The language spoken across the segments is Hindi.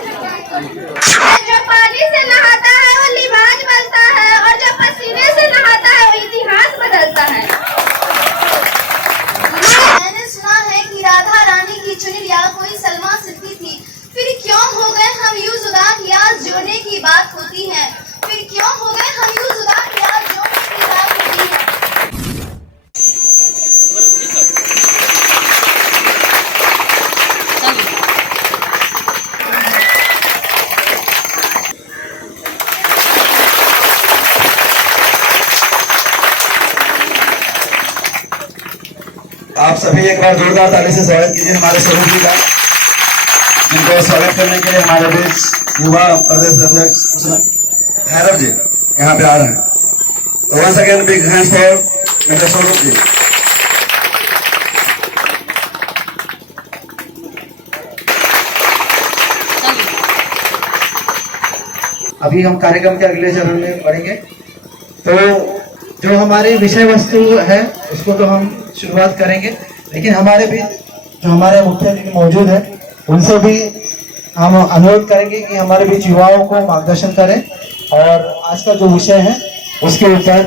जो पानी से नहाता है वो लिबास बनता है और जो पसीने से नहाता है वो इतिहास बदलता है। मैंने सुना है कि राधा रानी की चुनिया कोई सलमा सिद्धि थी, फिर क्यों हो गए हम यूं जुदा कि आज जोड़ने की बात होती है। फिर क्यों हो गए हम यूं जुदा कि आज जोड़ने की बात होती है। आप सभी एक बार जोरदार ताली से स्वागत कीजिए हमारे स्वरूप जी का, जिनको स्वागत करने के लिए हमारे बीच युवा प्रदेश अध्यक्ष भैरव जी यहाँ पे आ रहे हैं। तो once again big hands for mister Swaroop ji. अभी हम कार्यक्रम के अगले चरण में बढ़ेंगे। तो जो हमारी विषय वस्तु है उसको तो हम शुरुआत करेंगे, लेकिन हमारे बीच जो हमारे मुख्य अतिथि मौजूद है उनसे भी हम अनुरोध करेंगे कि हमारे बीच युवाओं को मार्गदर्शन करें और आज का जो विषय है उसके ऊपर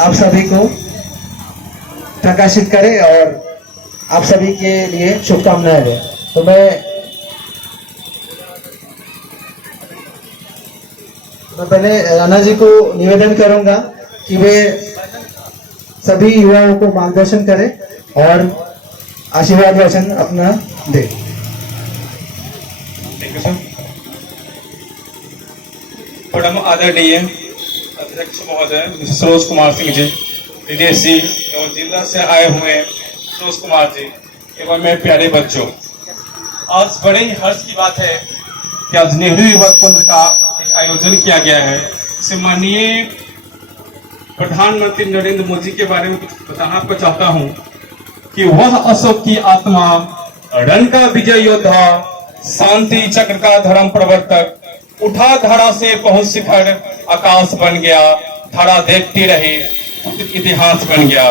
आप सभी को प्रकाशित करें और आप सभी के लिए शुभकामनाएं दें। तो मैं पहले राणा जी को निवेदन करूंगा कि वे सभी युवाओं को मार्गदर्शन करें और आशीर्वाद वचन अपना दे। परम आदरणीय अध्यक्ष महोदय सरोज कुमार सिंह जी, विदेशी एवं जिला से आए हुए सरोज कुमार जी एवं मेरे प्यारे बच्चों, आज बड़े ही हर्ष की बात है कि आज नेहरू युवा केंद्र का एक आयोजन किया गया है। इसे माननीय प्रधानमंत्री नरेंद्र मोदी के बारे में कुछ बताना आपको चाहता हूं कि वह अशोक की आत्मा, रण का विजय योद्धा, शांति चक्र का धर्म प्रवर्तक, उठा धरा से पहुंच शिखर आकाश बन गया, धरा देखती रही इतिहास बन गया।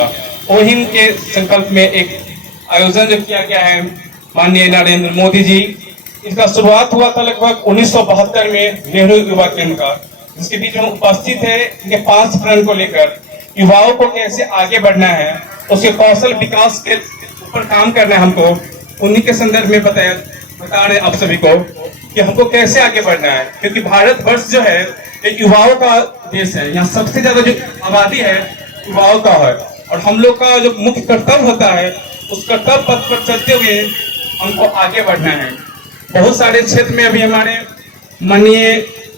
ओहिम के संकल्प में एक आयोजन जो किया गया है माननीय नरेंद्र मोदी जी, इसका शुरुआत हुआ था लगभग 1972 में नेहरू युवा केंद्र का, जिसके बीच में उपस्थित है इनके 5 प्रण को लेकर युवाओं को कैसे आगे बढ़ना है, उसके कौशल विकास के ऊपर काम करना है हमको। उन्हीं के संदर्भ में बता रहे आप सभी को कि हमको कैसे आगे बढ़ना है, क्योंकि भारत वर्ष जो है एक युवाओं का देश है। यहाँ सबसे ज्यादा जो आबादी है युवाओं का है और हम लोग का जो मुख्य कर्तव्य होता है उस कर्तव्य पथ पर चलते हुए हमको आगे बढ़ना है। बहुत सारे क्षेत्र में अभी हमारे माननीय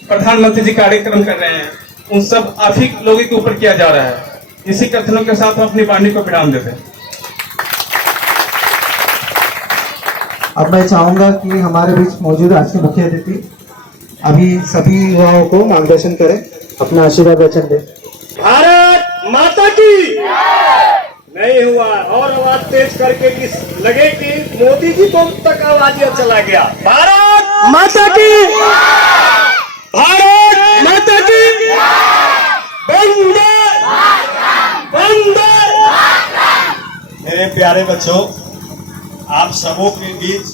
प्रधानमंत्री जी कार्यक्रम कर रहे हैं, उन सब आप ही लोगों के ऊपर किया जा रहा है। इसी कथनों के साथ हम अपनी वाणी को विराम देते हैं। अब मैं चाहूंगा कि हमारे बीच मौजूद आज के मुख्य अतिथि अभी सभी युवाओं को मार्गदर्शन करें, अपना आशीर्वाद वचन दें। भारत माता की नहीं हुआ और आवाज तेज करके कि लगे कि मोदी जी को तक आवाज चला गया। भारत माता की, भारत माता की, वंदे वंदे। मेरे प्यारे बच्चों, आप सबों के बीच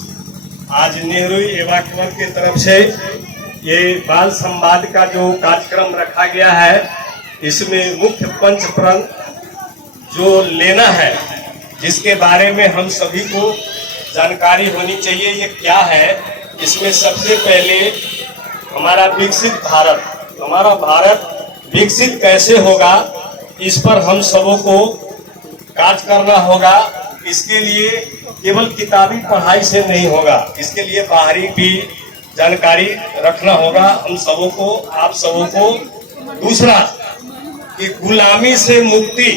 आज नेहरू युवा केंद्र की तरफ से ये बाल संवाद का जो कार्यक्रम रखा गया है, इसमें मुख्य पंच प्रण जो लेना है, जिसके बारे में हम सभी को जानकारी होनी चाहिए ये क्या है। इसमें सबसे पहले हमारा विकसित भारत, हमारा भारत विकसित कैसे होगा, इस पर हम सबों को कार्य करना होगा। इसके लिए केवल किताबी पढ़ाई से नहीं होगा, इसके लिए बाहरी भी जानकारी रखना होगा हम सबों को, आप सबों को। दूसरा कि गुलामी से मुक्ति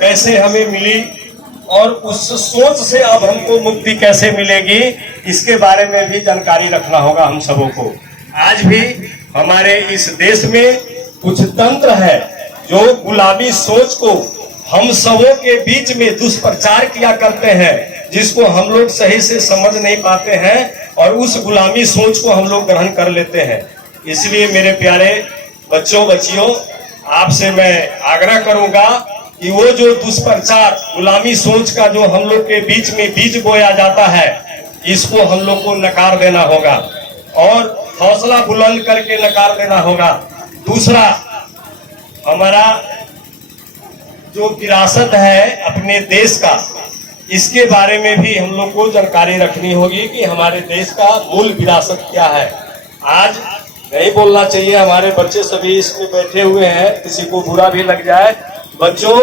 कैसे हमें मिली और उस सोच से अब हमको मुक्ति कैसे मिलेगी, इसके बारे में भी जानकारी रखना होगा हम सबों को। आज भी हमारे इस देश में कुछ तंत्र है जो गुलामी सोच को हम सबों के बीच में दुष्प्रचार किया करते हैं, जिसको हम लोग सही से समझ नहीं पाते हैं और उस गुलामी सोच को हम लोग ग्रहण कर लेते हैं। इसलिए मेरे प्यारे बच्चों बच्चियों, आपसे मैं आग्रह करूंगा कि वो जो दुष्प्रचार गुलामी सोच का जो हम लोग के बीच में बीज बोया जाता है, इसको हम लोग को नकार देना होगा। और हौसला बुलंद करके नकार देना होगा। दूसरा, हमारा जो विरासत है अपने देश का, इसके बारे में भी हम लोग को जानकारी रखनी होगी कि हमारे देश का मूल विरासत क्या है। आज नहीं बोलना चाहिए, हमारे बच्चे सभी इसमें बैठे हुए हैं, किसी को बुरा भी लग जाए। बच्चों,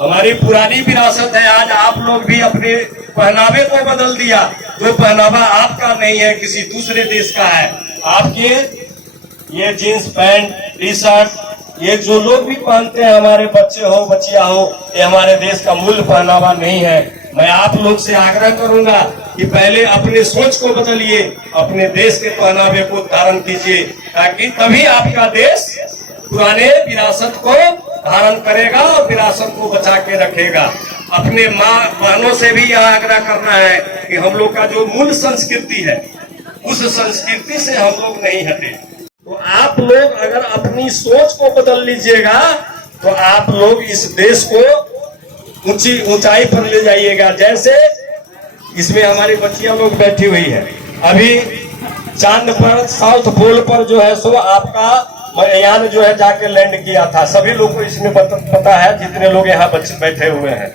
हमारी पुरानी विरासत है। आज आप लोग भी अपने पहनावे को बदल दिया। जो पहनावा आपका नहीं है, किसी दूसरे देश का है। आपके ये जींस पैंट, टी शर्ट, ये जो लोग भी पहनते हैं, हमारे बच्चे हो बच्चियां हो, ये हमारे देश का मूल पहनावा नहीं है। मैं आप लोग से आग्रह करूंगा कि पहले अपने सोच को बदलिए, अपने देश के पहनावे को धारण कीजिए, ताकि तभी आपका देश पुराने विरासत को धारण करेगा और विरासत को बचा के रखेगा। अपने माँ बहनों से भी यह आग्रह करना है कि हम लोग का जो मूल संस्कृति है, उस संस्कृति से हम लोग नहीं हटे। तो आप लोग अगर अपनी सोच को बदल लीजिएगा तो आप लोग इस देश को ऊंचाई पर ले जाइएगा। जैसे इसमें हमारी बच्चियां लोग बैठी हुई है, अभी चांद पर, साउथ पोल पर जो है सो आपका यान जो है जाके लैंड किया था। सभी लोग को इसमें पता है, जितने लोग यहाँ बच्चे बैठे हुए हैं।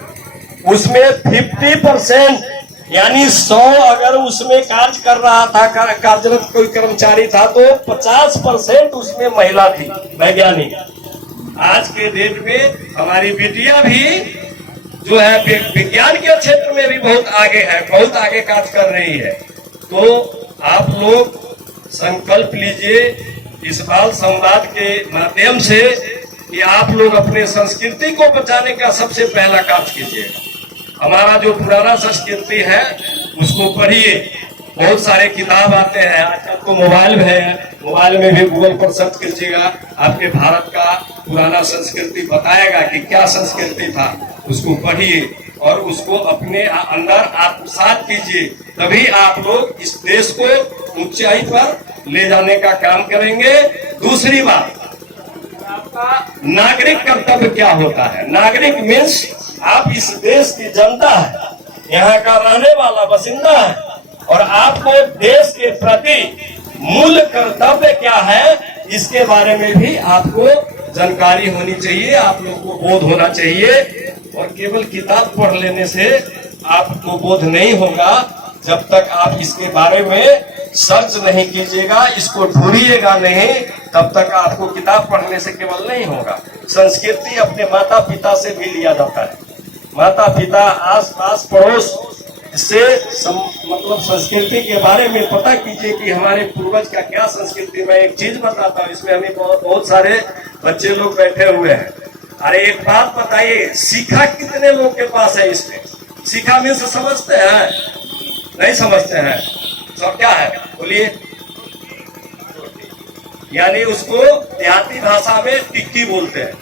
उसमें 50% यानी 100 अगर उसमें कार्य कर रहा था, कार्यरत कोई कर्मचारी था, तो 50% उसमें महिला थी, वैज्ञानिक। आज के डेट में हमारी बेटियां भी जो है विज्ञान के क्षेत्र में भी बहुत आगे है, बहुत आगे कार्य कर रही है। तो आप लोग संकल्प लीजिए इस बाल संवाद के माध्यम से कि आप लोग अपने संस्कृति को बचाने का सबसे पहला कार्य कीजिएगा। हमारा जो पुराना संस्कृति है उसको पढ़िए। बहुत सारे किताब आते हैं आजकल, तो मोबाइल है, मोबाइल में भी गूगल पर सर्च कीजिएगा, आपके भारत का पुराना संस्कृति बताएगा कि क्या संस्कृति था। उसको पढ़िए और उसको अपने अंदर आत्मसात कीजिए, तभी आप लोग इस देश को ऊंचाई पर ले जाने का काम करेंगे। दूसरी बात, आपका नागरिक कर्तव्य क्या होता है। नागरिक मीन्स आप इस देश की जनता है, यहाँ का रहने वाला बासिंदा है, और आपको देश के प्रति मूल कर्तव्य क्या है, इसके बारे में भी आपको जानकारी होनी चाहिए, आप लोग को बोध होना चाहिए। और केवल किताब पढ़ लेने से आपको बोध नहीं होगा जब तक आप इसके बारे में सर्च नहीं कीजिएगा, इसको ढूंढिएगा नहीं, तब तक आपको किताब पढ़ने से केवल नहीं होगा। संस्कृति अपने माता पिता से भी लिया जाता है। माता पिता, आस पास पड़ोस से मतलब संस्कृति के बारे में पता कीजिए कि हमारे पूर्वज का क्या संस्कृति। मैं एक चीज बताता हूँ, इसमें हमें बहुत सारे बच्चे लोग बैठे हुए हैं। अरे एक बात बताइए, शिखा कितने लोग के पास है? इसमें शिखा मीन्स समझते हैं? नहीं समझते हैं। सब क्या है बोलिए? यानी उसको देहाती भाषा में टिक्की बोलते हैं।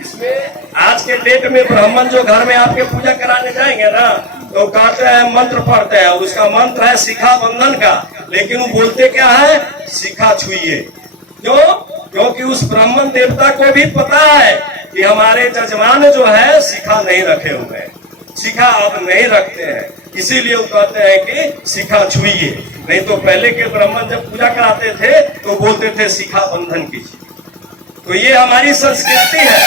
इसमें आज के डेट में ब्राह्मण जो घर में आपके पूजा कराने जाएंगे ना, तो कहते हैं, मंत्र पढ़ते हैं, उसका मंत्र है शिखा बंधन का, लेकिन वो बोलते क्या है? शिखा छुइए। क्यों? क्योंकि उस ब्राह्मण देवता को भी पता है कि हमारे जजमान जो है शिखा नहीं रखे हुए हैं, शिखा अब नहीं रखते हैं, इसीलिए वो कहते हैं कि शिखा छुइए। नहीं तो पहले के ब्राह्मण जब पूजा कराते थे तो बोलते थे शिखा बंधन कीजिए। तो ये हमारी संस्कृति है।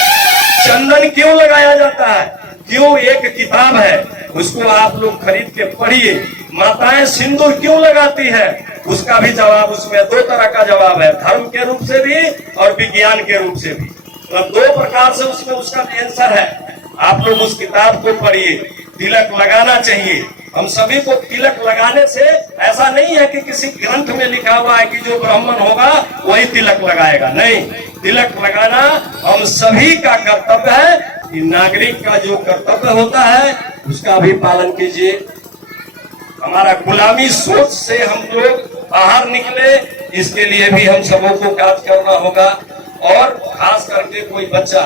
चंदन क्यों लगाया जाता है? क्यों? एक किताब है, उसको आप लोग खरीद के पढ़िए। माताएं सिंदूर क्यों लगाती है? उसका भी जवाब, उसमें दो तरह का जवाब है, धर्म के रूप से भी और विज्ञान के रूप से भी। तो दो प्रकार से उसमें उसका आंसर है। आप लोग उस किताब को पढ़िए। तिलक लगाना चाहिए। हम सभी को तिलक लगाने से ऐसा नहीं है कि किसी ग्रंथ में लिखा हुआ है कि जो ब्राह्मण होगा वही तिलक लगाएगा। नहीं, तिलक लगाना हम सभी का कर्तव्य है। कि नागरिक का जो कर्तव्य होता है उसका भी पालन कीजिए। हमारा गुलामी सोच से हम लोग बाहर निकले, इसके लिए भी हम सबों को कार्य करना होगा। और खास करके कोई बच्चा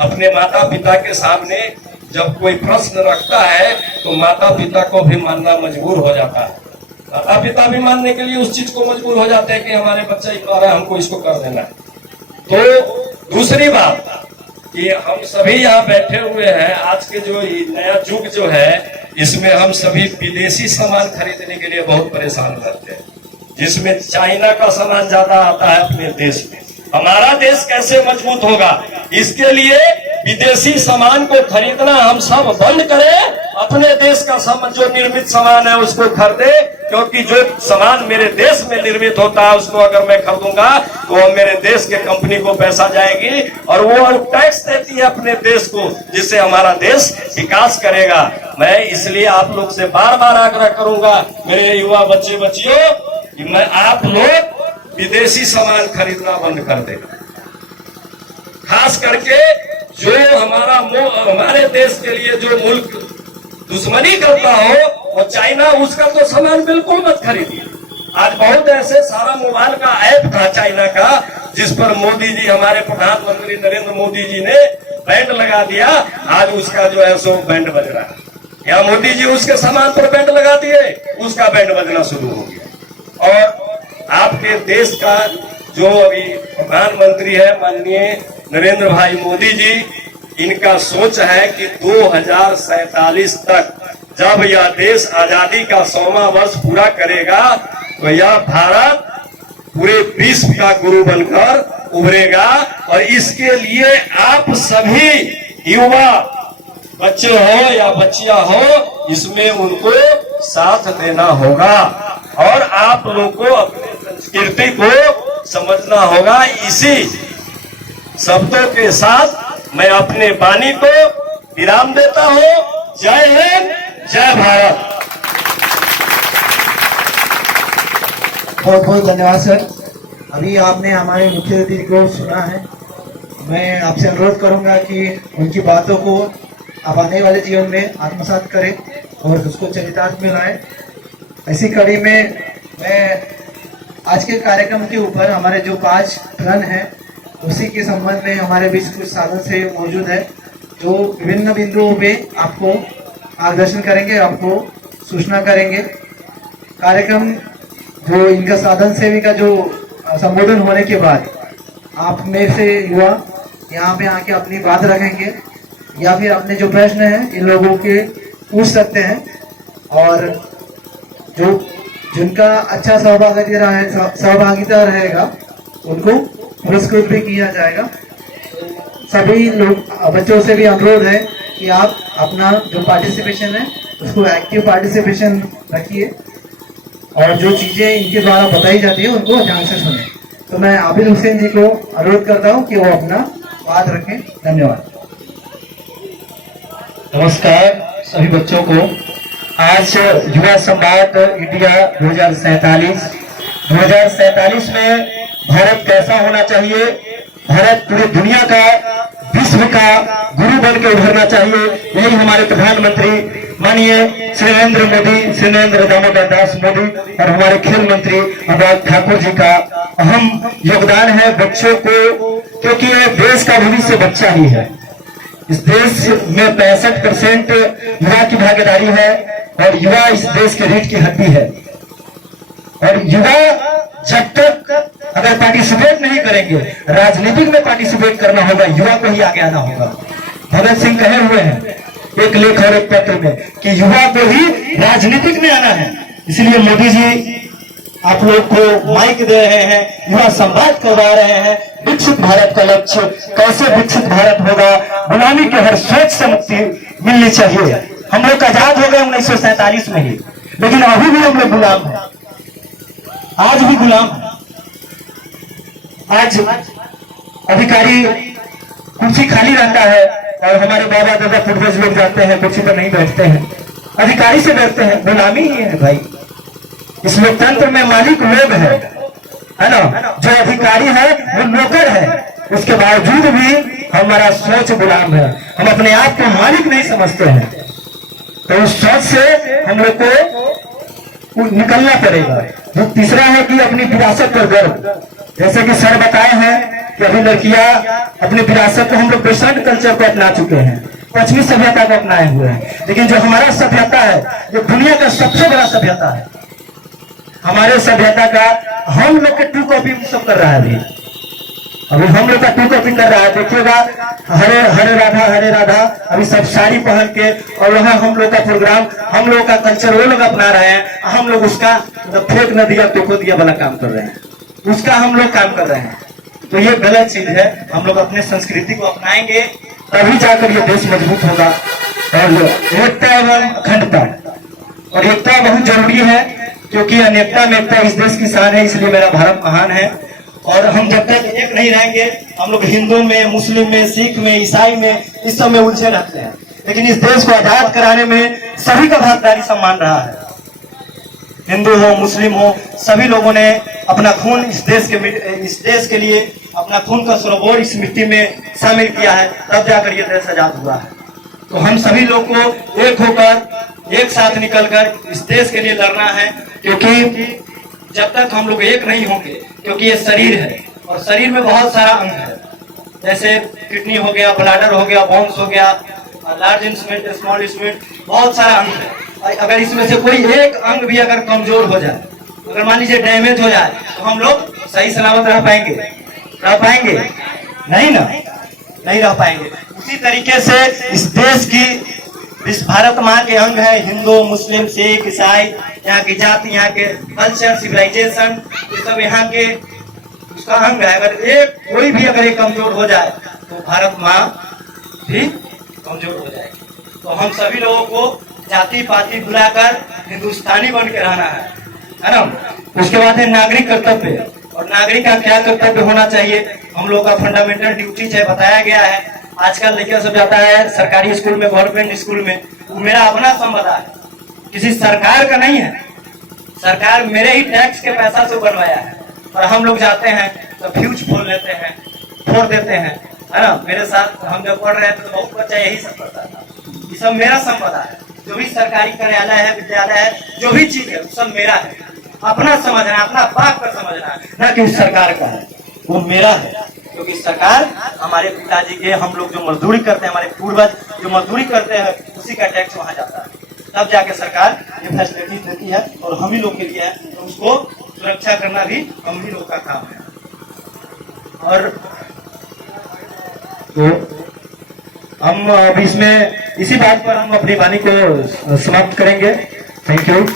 अपने माता पिता के सामने जब कोई प्रश्न रखता है तो माता पिता को भी मानना मजबूर हो जाता है। माता पिता भी मानने के लिए उस चीज को मजबूर हो जाते हैं कि हमारे बच्चा ही कह रहा है, हमको इसको कर देना है। तो दूसरी बात कि हम सभी यहाँ बैठे हुए हैं, आज के जो नया युग जो है, इसमें हम सभी विदेशी सामान खरीदने के लिए बहुत परेशान रहते हैं। जिसमें चाइना का सामान ज्यादा आता है अपने देश में। हमारा देश कैसे मजबूत होगा? इसके लिए विदेशी सामान को खरीदना हम सब बंद करें, अपने देश का सामान जो निर्मित सामान है उसको खरीदे, क्योंकि जो सामान मेरे देश में निर्मित होता है उसको अगर मैं खरीदूंगा तो मेरे देश के कंपनी को पैसा जाएगी और वो टैक्स देती है अपने देश को, जिससे हमारा देश विकास करेगा। मैं इसलिए आप लोग से बार बार आग्रह करूंगा, मेरे युवा बच्चे बच्चियों, कि मैं आप लोग विदेशी सामान खरीदना बंद कर दे। खास करके जो हमारे देश के लिए जो मुल्क दुश्मनी करता हो और चाइना, उसका तो सामान बिल्कुल मत खरीदिए। आज बहुत ऐसे सारा मोबाइल का ऐप था चाइना का, जिस पर मोदी जी, हमारे प्रधानमंत्री नरेंद्र मोदी जी ने बैंड लगा दिया। आज उसका जो है सो बैंड बज रहा है। या मोदी जी उसके सामान पर बैंड लगा दिए, उसका बैंड बजना शुरू हो गया। और आपके देश का जो अभी प्रधानमंत्री है माननीय नरेंद्र भाई मोदी जी, इनका सोच है कि 2047 तक जब यह देश आजादी का 100वां वर्ष पूरा करेगा तो यह भारत पूरे विश्व का गुरु बनकर उभरेगा। और इसके लिए आप सभी युवा बच्चे हो या बच्चियां हो, इसमें उनको साथ देना होगा और आप लोग को अपने संस्कृति को समझना होगा। इसी शब्दों के साथ मैं अपने वाणी को विराम देता हूं। जय हिंद, जय भारत। बहुत बहुत धन्यवाद सर। अभी आपने हमारे मुख्य अतिथि को सुना है। मैं आपसे अनुरोध करूंगा कि उनकी बातों को आप आने वाले जीवन में आत्मसात करें और उसको चरितार्थ में लाएं। ऐसी कड़ी में मैं आज के कार्यक्रम के ऊपर हमारे जो 5 रन हैं उसी के संबंध में हमारे बीच कुछ साधन से मौजूद है, जो विभिन्न बिंदुओं पे आपको मार्गदर्शन करेंगे, आपको सूचना करेंगे। कार्यक्रम जो इनका साधन सेवी का जो संबोधन होने के बाद आप में से युवा यहाँ पे आके अपनी बात रखेंगे या फिर अपने जो प्रश्न हैं इन लोगों के पूछ सकते हैं। और जो जिनका अच्छा सहभागिता रहेगा उनको पुरस्कृत भी किया जाएगा। सभी लोग बच्चों से भी अनुरोध है कि आप अपना जो पार्टिसिपेशन है उसको एक्टिव पार्टिसिपेशन रखिए और जो चीजें इनके द्वारा बताई जाती है उनको ध्यान से सुने। तो मैं आबिद हुसैन जी को अनुरोध करता हूँ कि वो अपना बात रखें। धन्यवाद। नमस्कार सभी बच्चों को। आज युवा संवाद इंडिया 2047 में भारत कैसा होना चाहिए, भारत पूरी दुनिया का, विश्व का गुरु बन के उभरना चाहिए, यही हमारे प्रधानमंत्री माननीय श्री नरेंद्र दामोदर दास मोदी और हमारे खेल मंत्री अनुराग ठाकुर जी का अहम योगदान है बच्चों को, क्योंकि यह देश का भविष्य बच्चा ही है। इस देश में 65% युवा की भागीदारी है और युवा इस देश के रीढ़ की हड्डी है। और युवा जब तक अगर पार्टिसिपेट नहीं करेंगे, राजनीतिक में पार्टिसिपेट करना होगा, युवा को ही आगे आना होगा। भगत सिंह कहे हुए हैं एक लेख और एक पत्र में कि युवा को ही राजनीतिक में आना है। इसलिए मोदी जी आप लोग को माइक दे रहे हैं, युवा संवाद करवा रहे हैं। विकसित भारत का लक्ष्य, कैसे विकसित भारत होगा, गुलामी के हर सोच से मुक्ति मिलनी चाहिए। हम लोग आजाद हो गए 1947 में ही, लेकिन अभी भी हम लोग गुलाम हैं, आज भी गुलाम है। आज अधिकारी कुर्सी खाली रहता है और हमारे बाबा दादा पूर्वज लोग जाते हैं, कुर्सी पर नहीं बैठते हैं, अधिकारी से डरते हैं। गुलामी ही है भाई। इस लोकतंत्र में मालिक लोग है ना, जो अधिकारी है वो नौकर है, उसके बावजूद भी हमारा सोच गुलाम है। हम अपने आप को मालिक नहीं समझते हैं, तो उस सोच से हम लोग को निकलना पड़ेगा। जो तीसरा है कि अपनी विरासत पर गर्व, जैसे कि सर बताए हैं कि अभी लड़कियां अपनी विरासत को, हम लोग वेस्टर्न कल्चर को अपना चुके हैं, पश्चिमी सभ्यता को अपनाए हुए हैं, लेकिन जो हमारा सभ्यता है ये दुनिया का सबसे बड़ा सभ्यता है। हमारे सभ्यता का हम लोग के 2 कॉपी सब कर रहा है अभी। अभी हम लोग का टू कॉपी कर रहा है, देखिएगा हरे हरे राधा अभी सब साड़ी पहन के, और वहाँ हम लोग का प्रोग्राम, हम लोग का कल्चर वो लोग अपना रहे हैं, हम लोग उसका मतलब फेंक न दिया टोको दिया वाला काम कर रहे हैं, उसका हम लोग काम कर रहे हैं। तो ये गलत चीज है। हम लोग अपने संस्कृति को अपनाएंगे तभी जाकर ये देश मजबूत होगा। और एकता एवं अखंडता, और एकता बहुत जरूरी है क्योंकि अनेकता में एकता इस देश की शान है, इसलिए मेरा भारत महान है। और हम जब तक एक नहीं रहेंगे, हम लोग हिंदू में, मुस्लिम में, सिख में, ईसाई में, इस सब में उलझे रहते हैं, लेकिन इस देश को आजाद कराने में सभी का भागीदारी सम्मान रहा है। हिंदू हो, मुस्लिम हो, सभी लोगों ने अपना खून इस देश के लिए अपना खून का सरोवर इस मिट्टी में शामिल किया है, तब जाकर ये देश आजाद हुआ है। तो हम सभी लोग को एक होकर, एक साथ निकलकर इस देश के लिए लड़ना है, क्योंकि जब तक हम लोग एक नहीं होंगे, क्योंकि ये शरीर है और शरीर में बहुत सारा अंग है, जैसे किडनी हो गया, ब्लैडर हो गया, बोन्स हो गया, लार्ज इंस्ट्रूमेंट, स्मॉल इंस्ट्रूमेंट, बहुत सारा अंग है। अगर इसमें से कोई एक अंग भी अगर कमजोर हो जाए, अगर मान लीजिए डैमेज हो जाए, तो हम लोग सही सलामत रह पाएंगे? नहीं ना, नहीं रह पाएंगे। उसी तरीके से इस देश की, इस भारत माँ के अंग है हिंदू, मुस्लिम, सिख, ईसाई, यहाँ की जाति, यहाँ के कल्चर, सिविलाइजेशन, ये सब यहाँ के उसका अंग है। अगर एक कोई भी अगर एक कमजोर हो जाए तो भारत माँ भी कमजोर हो जाएगी। तो हम सभी लोगों को जाति पाति भुलाकर हिंदुस्तानी बन के रहना है ना। उसके बाद है नागरिक कर्तव्य, और नागरिक का क्या कर्तव्य होना चाहिए, हम लोग का फंडामेंटल ड्यूटीज है, बताया गया है। आजकल लड़कियां सब जाता है सरकारी स्कूल में, गवर्नमेंट स्कूल में, वो मेरा अपना संपदा है, किसी सरकार का नहीं है। सरकार मेरे ही टैक्स के पैसा से बनवाया है, और हम लोग जाते हैं तो फ्यूज फोड़ लेते हैं, फोड़ देते हैं, है ना। मेरे साथ हम जब पढ़ रहे थे तो बहुत बच्चा यही सब करता था। ये सब मेरा संपदा है, जो भी सरकारी कार्यालय है, विद्यालय है, जो भी चीज है, सब मेरा है। अपना समझना है, अपना बाप का समझना है, न कि सरकार का है, वो मेरा है। क्योंकि सरकार हमारे पिताजी के, हम लोग जो मजदूरी करते हैं, हमारे पूर्वज जो मजदूरी करते हैं, उसी का टैक्स वहां जाता है, तब जाके सरकार ये फैसिलिटी देती है, और हम ही लोग के लिए है, तो उसको सुरक्षा करना भी हम ही लोग का काम है। और तो हम अब इसमें इसी बात पर हम अपनी वाणी को समाप्त करेंगे। Thank you.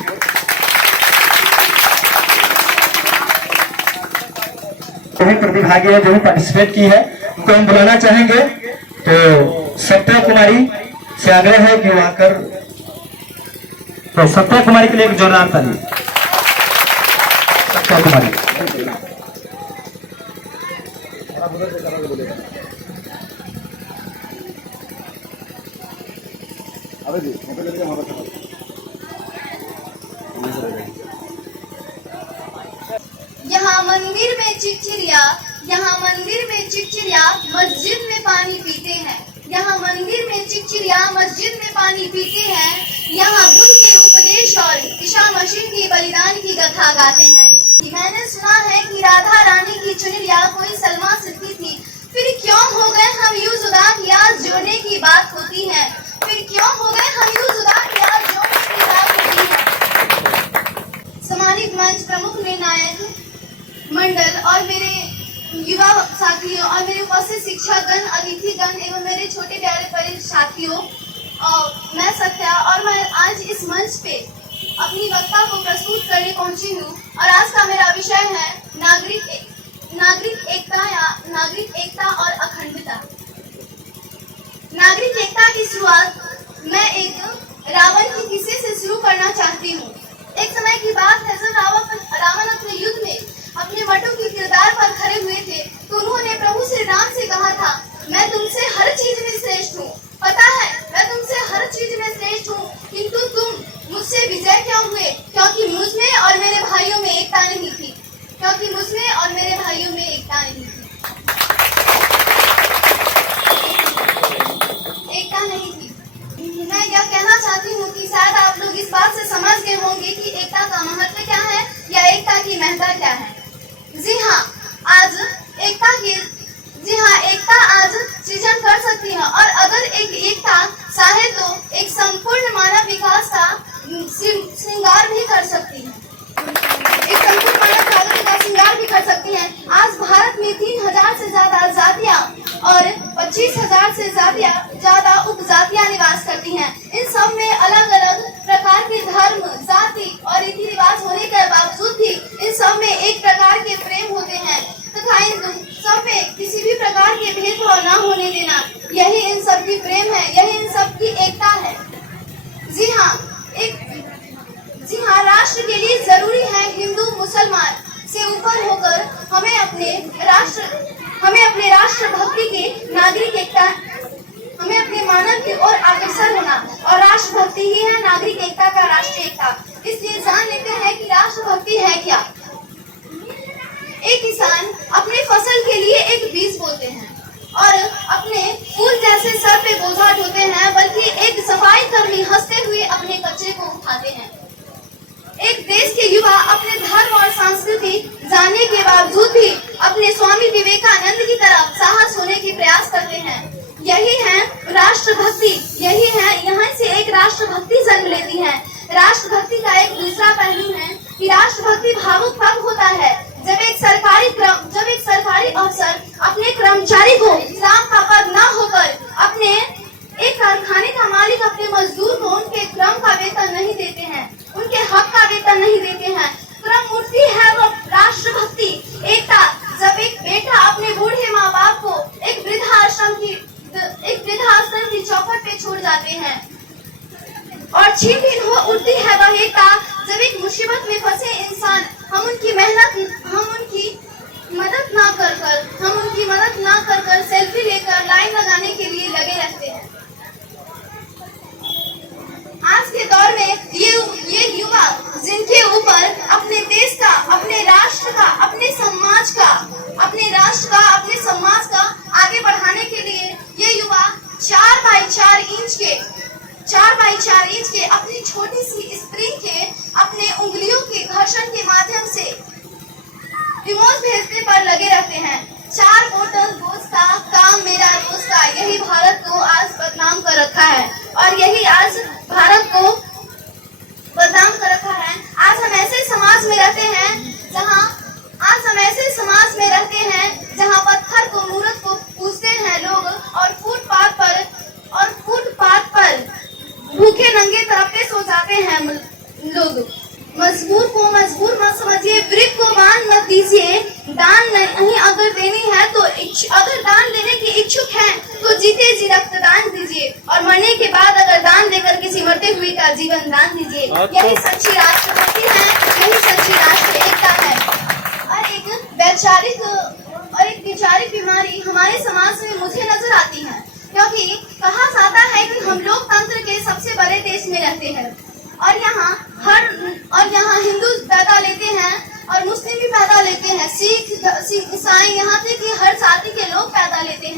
जो भी प्रतिभागी है, जो भी पार्टिसिपेट की है, उनको हम बुलाना चाहेंगे। तो सत्या कुमारी से आग्रह है कि वो आकर, तो सत्या कुमारी के लिए एक जोरदार ताली। सत्या कुमारी। यहाँ मंदिर में चिड़चिड़िया, यहाँ मंदिर में चिड़चिड़िया मस्जिद में पानी पीते हैं। यहाँ मंदिर में चिड़चिड़िया मस्जिद में पानी पीते हैं। यहाँ बुद्ध के उपदेश और ईसा मसीह के बलिदान की कथा गाते हैं। कि मैंने सुना है कि राधा रानी की चुनरिया कोई सलमा सिद्धि थी, फिर क्यों हो गए हम यूं जुदा कि आज जोड़ने की बात होती है। फिर क्यों हो गए हम यूं जुदा कि आज जोड़ने की बात होती है। सम्मानित मंच प्रमुख निर्णायक मंडल और मेरे युवा साथियों और मेरे उपस्थित शिक्षकगण, अतिथिगण एवं मेरे छोटे प्यारे बड़े साथियों, मैं सत्या और मैं आज इस मंच पे अपनी वक्ता को प्रस्तुत करने पहुंची हूँ। और आज का मेरा विषय है नागरिक एकता और अखंडता। नागरिक एकता की शुरुआत मैं एक रावण के किस्से से शुरू करना चाहती हूँ। एक समय की बात है जब रावण अपने युद्ध में अपने वटों की किरदार पर खड़े हुए थे, तो उन्होंने प्रभु श्री राम से कहा था, मैं तुमसे हर चीज में श्रेष्ठ हूँ। पता है, मैं तुमसे हर चीज में श्रेष्ठ हूँ, किंतु तुम मुझसे विजय क्यों हुए? क्योंकि मुझमें और मेरे भाइयों में एकता नहीं थी। क्योंकि मुझमें और मेरे भाइयों में एकता नहीं थी। एकता नहीं थी। मैं यह कहना चाहती हूँ कि शायद आप लोग इस बात से समझ गए होंगे कि एकता का महत्व क्या है या एकता की महत्ता क्या है। जी हाँ, एकता आज सृजन कर सकती है, और अगर एक एकता चाहे तो एक संपूर्ण मानव विकास का श्रृंगार भी कर सकती है। एक संपूर्ण मानव जागरण का श्रृंगार भी कर सकती है। आज भारत में में 3000 से ज्यादा जातियां और 25,000 से ज्यादा उपजातियां निवास करती हैं। इन सब में अलग अलग प्रकार के धर्म, जाति और रीति रिवाज होने के बावजूद भी इन सब में एक प्रकार के प्रेम होते हैं तथा इन सब में किसी भी प्रकार के भेदभाव न होने देना, यही इन सब की प्रेम है, यही इन सब की एकता है। जी हाँ, राष्ट्र के लिए जरूरी है हिंदू मुसलमान से ऊपर होकर हमें अपने राष्ट्र भक्ति के नागरिक एकता, हमें अपने मानव की ओर अग्रसर होना, और राष्ट्र भक्ति ही है नागरिक एकता का राष्ट्रीय एकता। इसलिए जान लेते हैं कि राष्ट्र भक्ति है क्या। एक किसान अपने फसल के लिए एक बीज बोते हैं और अपने फूल जैसे सर पे बोझा ढोते हैं, बल्कि एक सफाई कर्मी हंसते हुए अपने कचरे को उठाते हैं। एक देश के युवा अपने धर्म और संस्कृति जानने के बावजूद भी अपने स्वामी विवेकानंद की तरह साहस होने की प्रयास करते हैं। यही है राष्ट्रभक्ति, यही है, यहाँ से एक राष्ट्रभक्ति जन्म लेती है। राष्ट्रभक्ति का एक दूसरा पहलू है कि राष्ट्रभक्ति भावुक तब होता है जब एक सरकारी अफसर अपने कर्मचारी को काम का पद न होकर अपने एक कारखाने का मालिक अपने मजदूर को उनके श्रम का वेतन नहीं देते हैं, उनके हक का वेतन नहीं देते हैं। क्रम मूर्ति है वो राष्ट्रभक्ति, एकता। जब एक बेटा अपने बूढ़े माँ बाप को एक वृद्धाश्रम की चौखट पे छोड़ जाते हैं और छिन-भिन हो उठती है वह एकता, जब एक मुसीबत में फंसे इंसान हम उनकी मदद ना कर सेल्फी लेकर लाइन लगाने के लिए लगे रहते हैं। आज के दौर में ये युवा जिनके ऊपर अपने देश का, अपने राष्ट्र का, अपने समाज का आगे बढ़ाने के लिए ये युवा 4 बाई 4 इंच के अपनी छोटी सी स्प्रिंग के अपने उंगलियों के घर्षण के माध्यम से रिमोट भेजने पर लगे रहते हैं। 4 बोतल दोस्त का काम मेरा दोस्त का, यही भारत को आज बदनाम कर रखा है और यही आज भारत को बदनाम कर रखा है। आज हम ऐसे समाज में रहते हैं जहां पत्थर को, मूर्त को पूजते हैं लोग और फुटपाथ पर भूखे नंगे तड़पते सो जाते हैं लोग। मजबूर को मजबूर मत समझिए, वृक्ष को बांध मत दीजिए। दान नहीं अगर देनी है तो अगर दान देने की इच्छुक हैं तो जीते जी रक्तदान दीजिए और मरने के बाद अगर दान देकर किसी मरते हुए का जीवन दान दीजिए। यही सच्ची राष्ट्रभक्ति है, यही सच्ची राष्ट्रीय एकता है। और एक वैचारिक बीमारी हमारे समाज में मुझे नजर आती है, क्योंकि कहा जाता है कि हम लोकतंत्र के सबसे बड़े देश में रहते हैं और यहाँ हिंदू पैदा लेते हैं और मुस्लिम भी पैदा लेते हैं, सिख ईसाई, यहाँ तक कि हर जाति के लोग पैदा लेते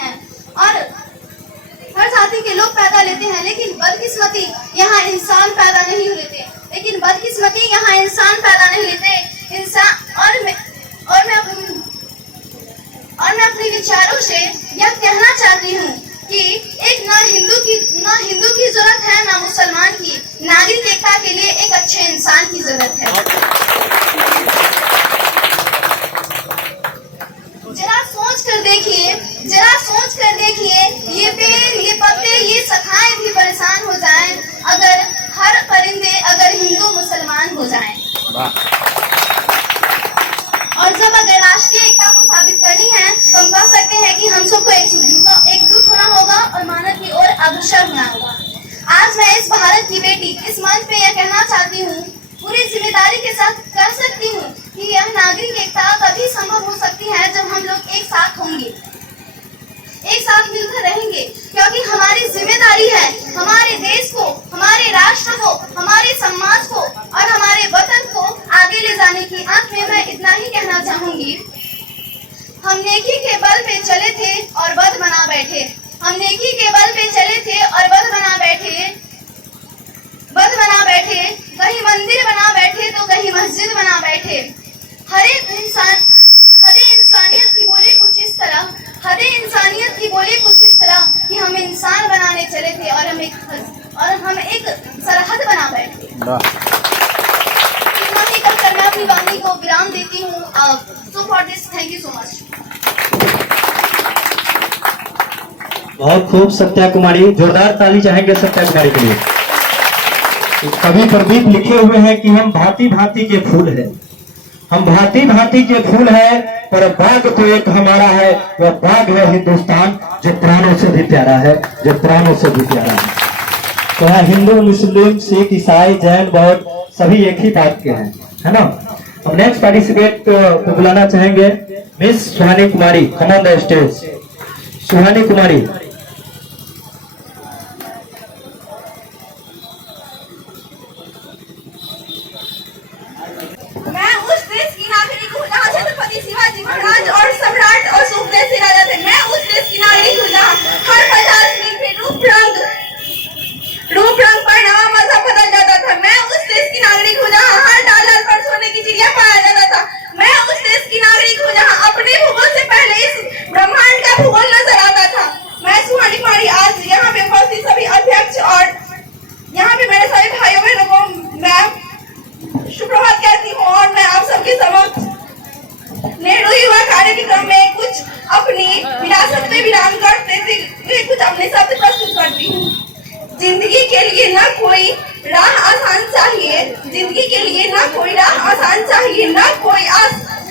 हैं लेकिन बदकिस्मती यहाँ इंसान पैदा नहीं लेते। और मैं अपने विचारों से यह कहना चाहती हूँ कि एक ना हिंदू की जरूरत है ना मुसलमान की, नागरिक एकता के लिए एक अच्छे इंसान की जरूरत है। जरा सोच कर देखिए, ये पेड़, ये पत्ते, ये शाखाएं भी परेशान हो जाएं अगर हर परिंदे अगर हिंदू मुसलमान हो जाएं। और जब अगर राष्ट्रीय एकता को साबित करनी है तो हम कह सकते हैं कि हम सबको एकजुट होना होगा और मानव की ओर अग्रसर होना होगा। आज मैं इस भारत की बेटी इस मंच पे यह कहना चाहती हूँ, पूरी जिम्मेदारी के साथ कर सकती हूँ कि यह नागरिक एकता तभी संभव हो सकती है जब हम लोग एक साथ होंगे, एक साथ मिलकर रहेंगे, क्योंकि हमारी जिम्मेदारी है हमारे देश को, हमारे राष्ट्र को, हमारे समाज को और हमारे वतन को आगे ले जाने की। अंत में मैं इतना ही कहना चाहूंगी, हम नेकी के बल पे चले थे और बद बना बैठे। कहीं मंदिर बना बैठे तो कहीं मस्जिद बना बैठे। हरे इंसानियत की बोले कुछ इस तरह कि हम इंसान बनाने चले थे और हम एक सरहद बना बैठे। इतना ही कहकर मैं अपनी वाणी को विराम देती हूँ। So for this, thank you so much. बहुत खूब सत्या कुमारी, जोरदार ताली चाहेंगे सत्या कुमारी के लिए। कवि प्रदीप लिखे हुए हैं कि हम भांति भांति के फूल हैं, हम भांति भांति के फूल हैं, पर बाग तो एक हमारा है, वह बाग है हिंदुस्तान, जो प्राणों से भी प्यारा है, जो प्राणों से भी प्यारा है। तो यहाँ हिंदू, मुस्लिम, सिख, ईसाई, जैन, बौद्ध सभी एक ही बात के हैं, है ना। अब नेक्स्ट पार्टिसिपेट को बुलाना चाहेंगे miss Suhani Kumari, come on the stage. Suhani Kumari. मैं उस देश की नागरिक हूँ जहाँ छत्रपति शिवाजी महाराज और सम्राट और सुखदेव से राजा थे। मैं उस देश की नागरिक हूँ जहाँ हर 50 मिनट में रूप रंग पर नवा मजहब बदल जाता था। मैं उस देश की नागरिक हूँ जहाँ हर डालर पर सोने की चिड़िया पाया जाता था। मैं उस देश की नागरिक हूँ जहाँ अपने भूगोल से पहले इस ब्रह्मांड का भूगोल नजर आता था। मैं सुहानी कुमारी आज यहाँ पे उपस्थित सभी अध्यक्ष और यहाँ पे मेरे सभी भाइयों बहनों को मैं सुप्रभात कहती हूँ और मैं आप सबके समक्ष नेहरू युवा कार्यक्रम में कुछ अपनी विरासत में विराम करते हुए कुछ अपने शब्द प्रस्तुत करती हूँ। जिंदगी के लिए ना कोई राह आसान चाहिए, जिंदगी के लिए ना कोई राह आसान चाहिए, ना कोई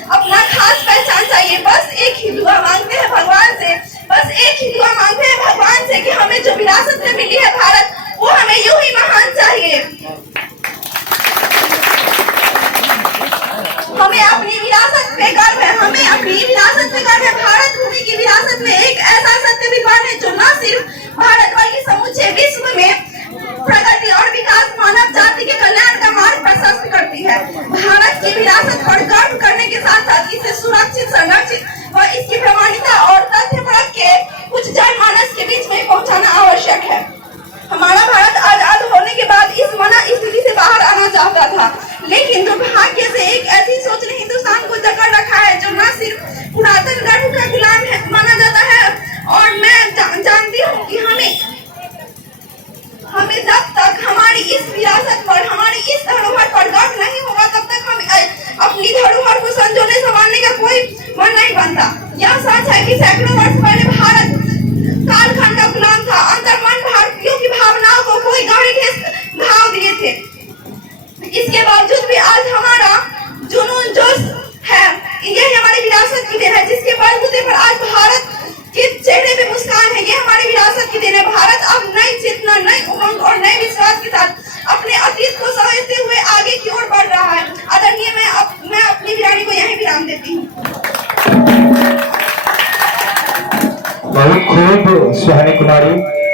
अपना खास पहचान चाहिए। बस एक ही दुआ मांगते हैं भगवान से, बस एक ही दुआ मांगते हैं भगवान से कि हमें जो विरासत में मिली है भारत, वो हमें यूं ही महान चाहिए। हमें अपनी विरासत पे गर्व है, हमें अपनी विरासत पे गर्व है। भारत भूमि की विरासत में एक ऐसा सत्य विद्वान है जो न सिर्फ भारत बल्कि समूचे विश्व में प्रगति और विकास, मानव जाति के कल्याण का मार्ग प्रशस्त करती है। भारत की विरासत पर गर्व करने के साथ साथ इसे सुरक्षित, संरक्षित व इसकी प्रमाणिकता और तथ्य परख के कुछ जनमानस के बीच में पहुंचाना आवश्यक है। हमारा भारत आजाद होने के बाद इस मना स्थिति से बाहर आना चाहता था, लेकिन दुर्भाग्य से एक ऐसी सोच ने हिंदुस्तान को जकड़ रखा है जो न सिर्फ पुरातन गर्व का गुलाम माना जाता है, और मैं जानती हूँ कि हमें जब तक हमारी इस विरासत पर, हमारी इस धरोहर पर गर्व नहीं होगा, तब तक हम अपनी धरोहर को संजोने संभालने का कोई मन नहीं बनता। यह सच है कि सैकड़ों वर्ष पहले भारत कालखंड का गुलाम था। अंतर्मन भारतीयों की भावनाओं को कोई गहरे घाव दिए थे। इसके बावजूद भी आज हमारा जुनून जोश है, यह हमारी विरासत की देन है, जिसके बलबूते पर आज भारत के चेहरे पे मुस्कान है। ये हमारी विरासत की देन है। भारत अब नई चेतना, नई उमंग और नए विश्वास के साथ अपने अतीत को सहेजते हुए आगे की ओर बढ़ रहा है। आदरणीय, मैं अपनी वीरानी को यहीं विराम देती हूँ। बहुत खूब सुहानी कुमारी।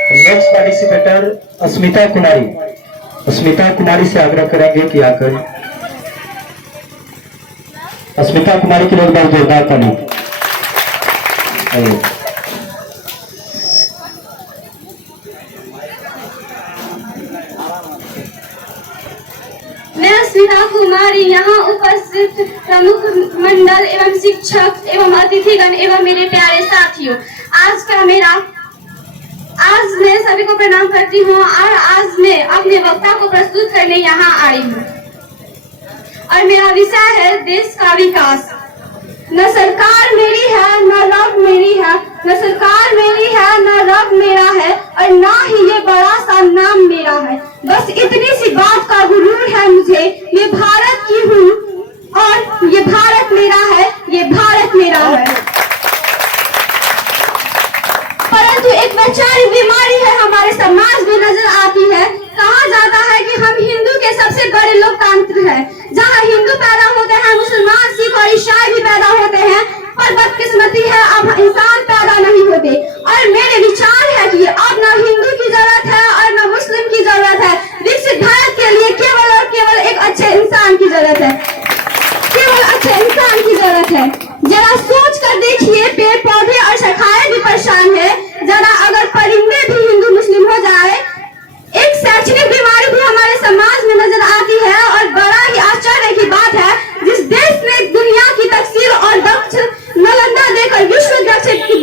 नेक्स्ट पार्टिसिपेटर अस्मिता कुमारी। अस्मिता कुमारी से आग्रह करेंगे कि आकर अस्मिता कुमारी के लिए बहुत जोरदार ताली। मैं अस्मिता कुमारी यहाँ उपस्थित प्रमुख मंडल एवं शिक्षक एवं अतिथिगण एवं मेरे प्यारे साथियों, आज मैं सभी को प्रणाम करती हूँ और आज मैं अपने वक्ता को प्रस्तुत करने यहाँ आई हूँ और मेरा विषय है देश का विकास। न सरकार मेरी है न रब मेरी है, न सरकार मेरी है न रब मेरा है, और ना ही ये बड़ा सा नाम मेरा है। बस इतनी सी बात का गुरूर है मुझे, मैं भारत की हूँ और ये भारत मेरा है, ये भारत मेरा है। परंतु एक वैचारिक बीमारी है हमारे समाज में नजर आती है। कहा जाता है कि हम हिंदू के सबसे बड़े लोकतंत्र हैं। जहाँ हिंदू पैदा होते हैं, मुसलमान, सिख और ईसाई भी पैदा होते हैं, पर बदकिस्मती है अब इंसान पैदा नहीं होते। और मेरे विचार है कि अब न हिंदू की जरूरत है और न मुस्लिम की जरूरत है। विकसित भारत के लिए केवल और केवल एक अच्छे इंसान की जरूरत है, केवल अच्छे इंसान की जरूरत है। जरा सोच कर देखिए, पेड़ पौधे और शाखाएं भी परेशान है। जरा अगर परिंदे भी हिंदू मुस्लिम हो जाए। एक शैक्षणिक बीमारी भी हमारे समाज में नजर आती है और बड़ा ही आश्चर्य की बात है, जिस देश ने दुनिया की तकसीर और दक्ष नालंदा देकर विश्व दक्ष की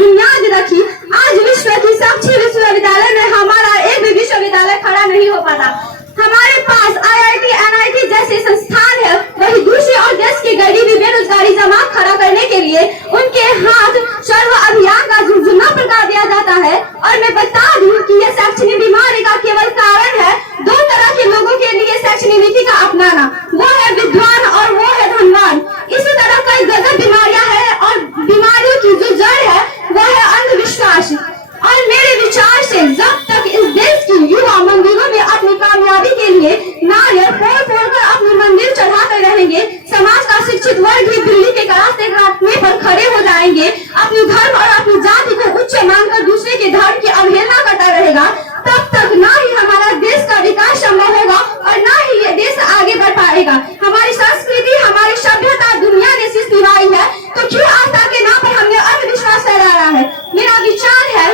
पाएंगे, अपने धर्म और अपनी जाति को उच्च मानकर दूसरे के धर्म की अवहेलना करता रहेगा, तब तक ना ही हमारा देश का विकास संभव होगा और ना ही ये देश आगे बढ़ पाएगा। हमारी संस्कृति, हमारी सभ्यता दुनिया ने शीश दिवाई है, तो क्यों आस्था के नाम पर हमने अंधविश्वास फैलाया है। मेरा विचार है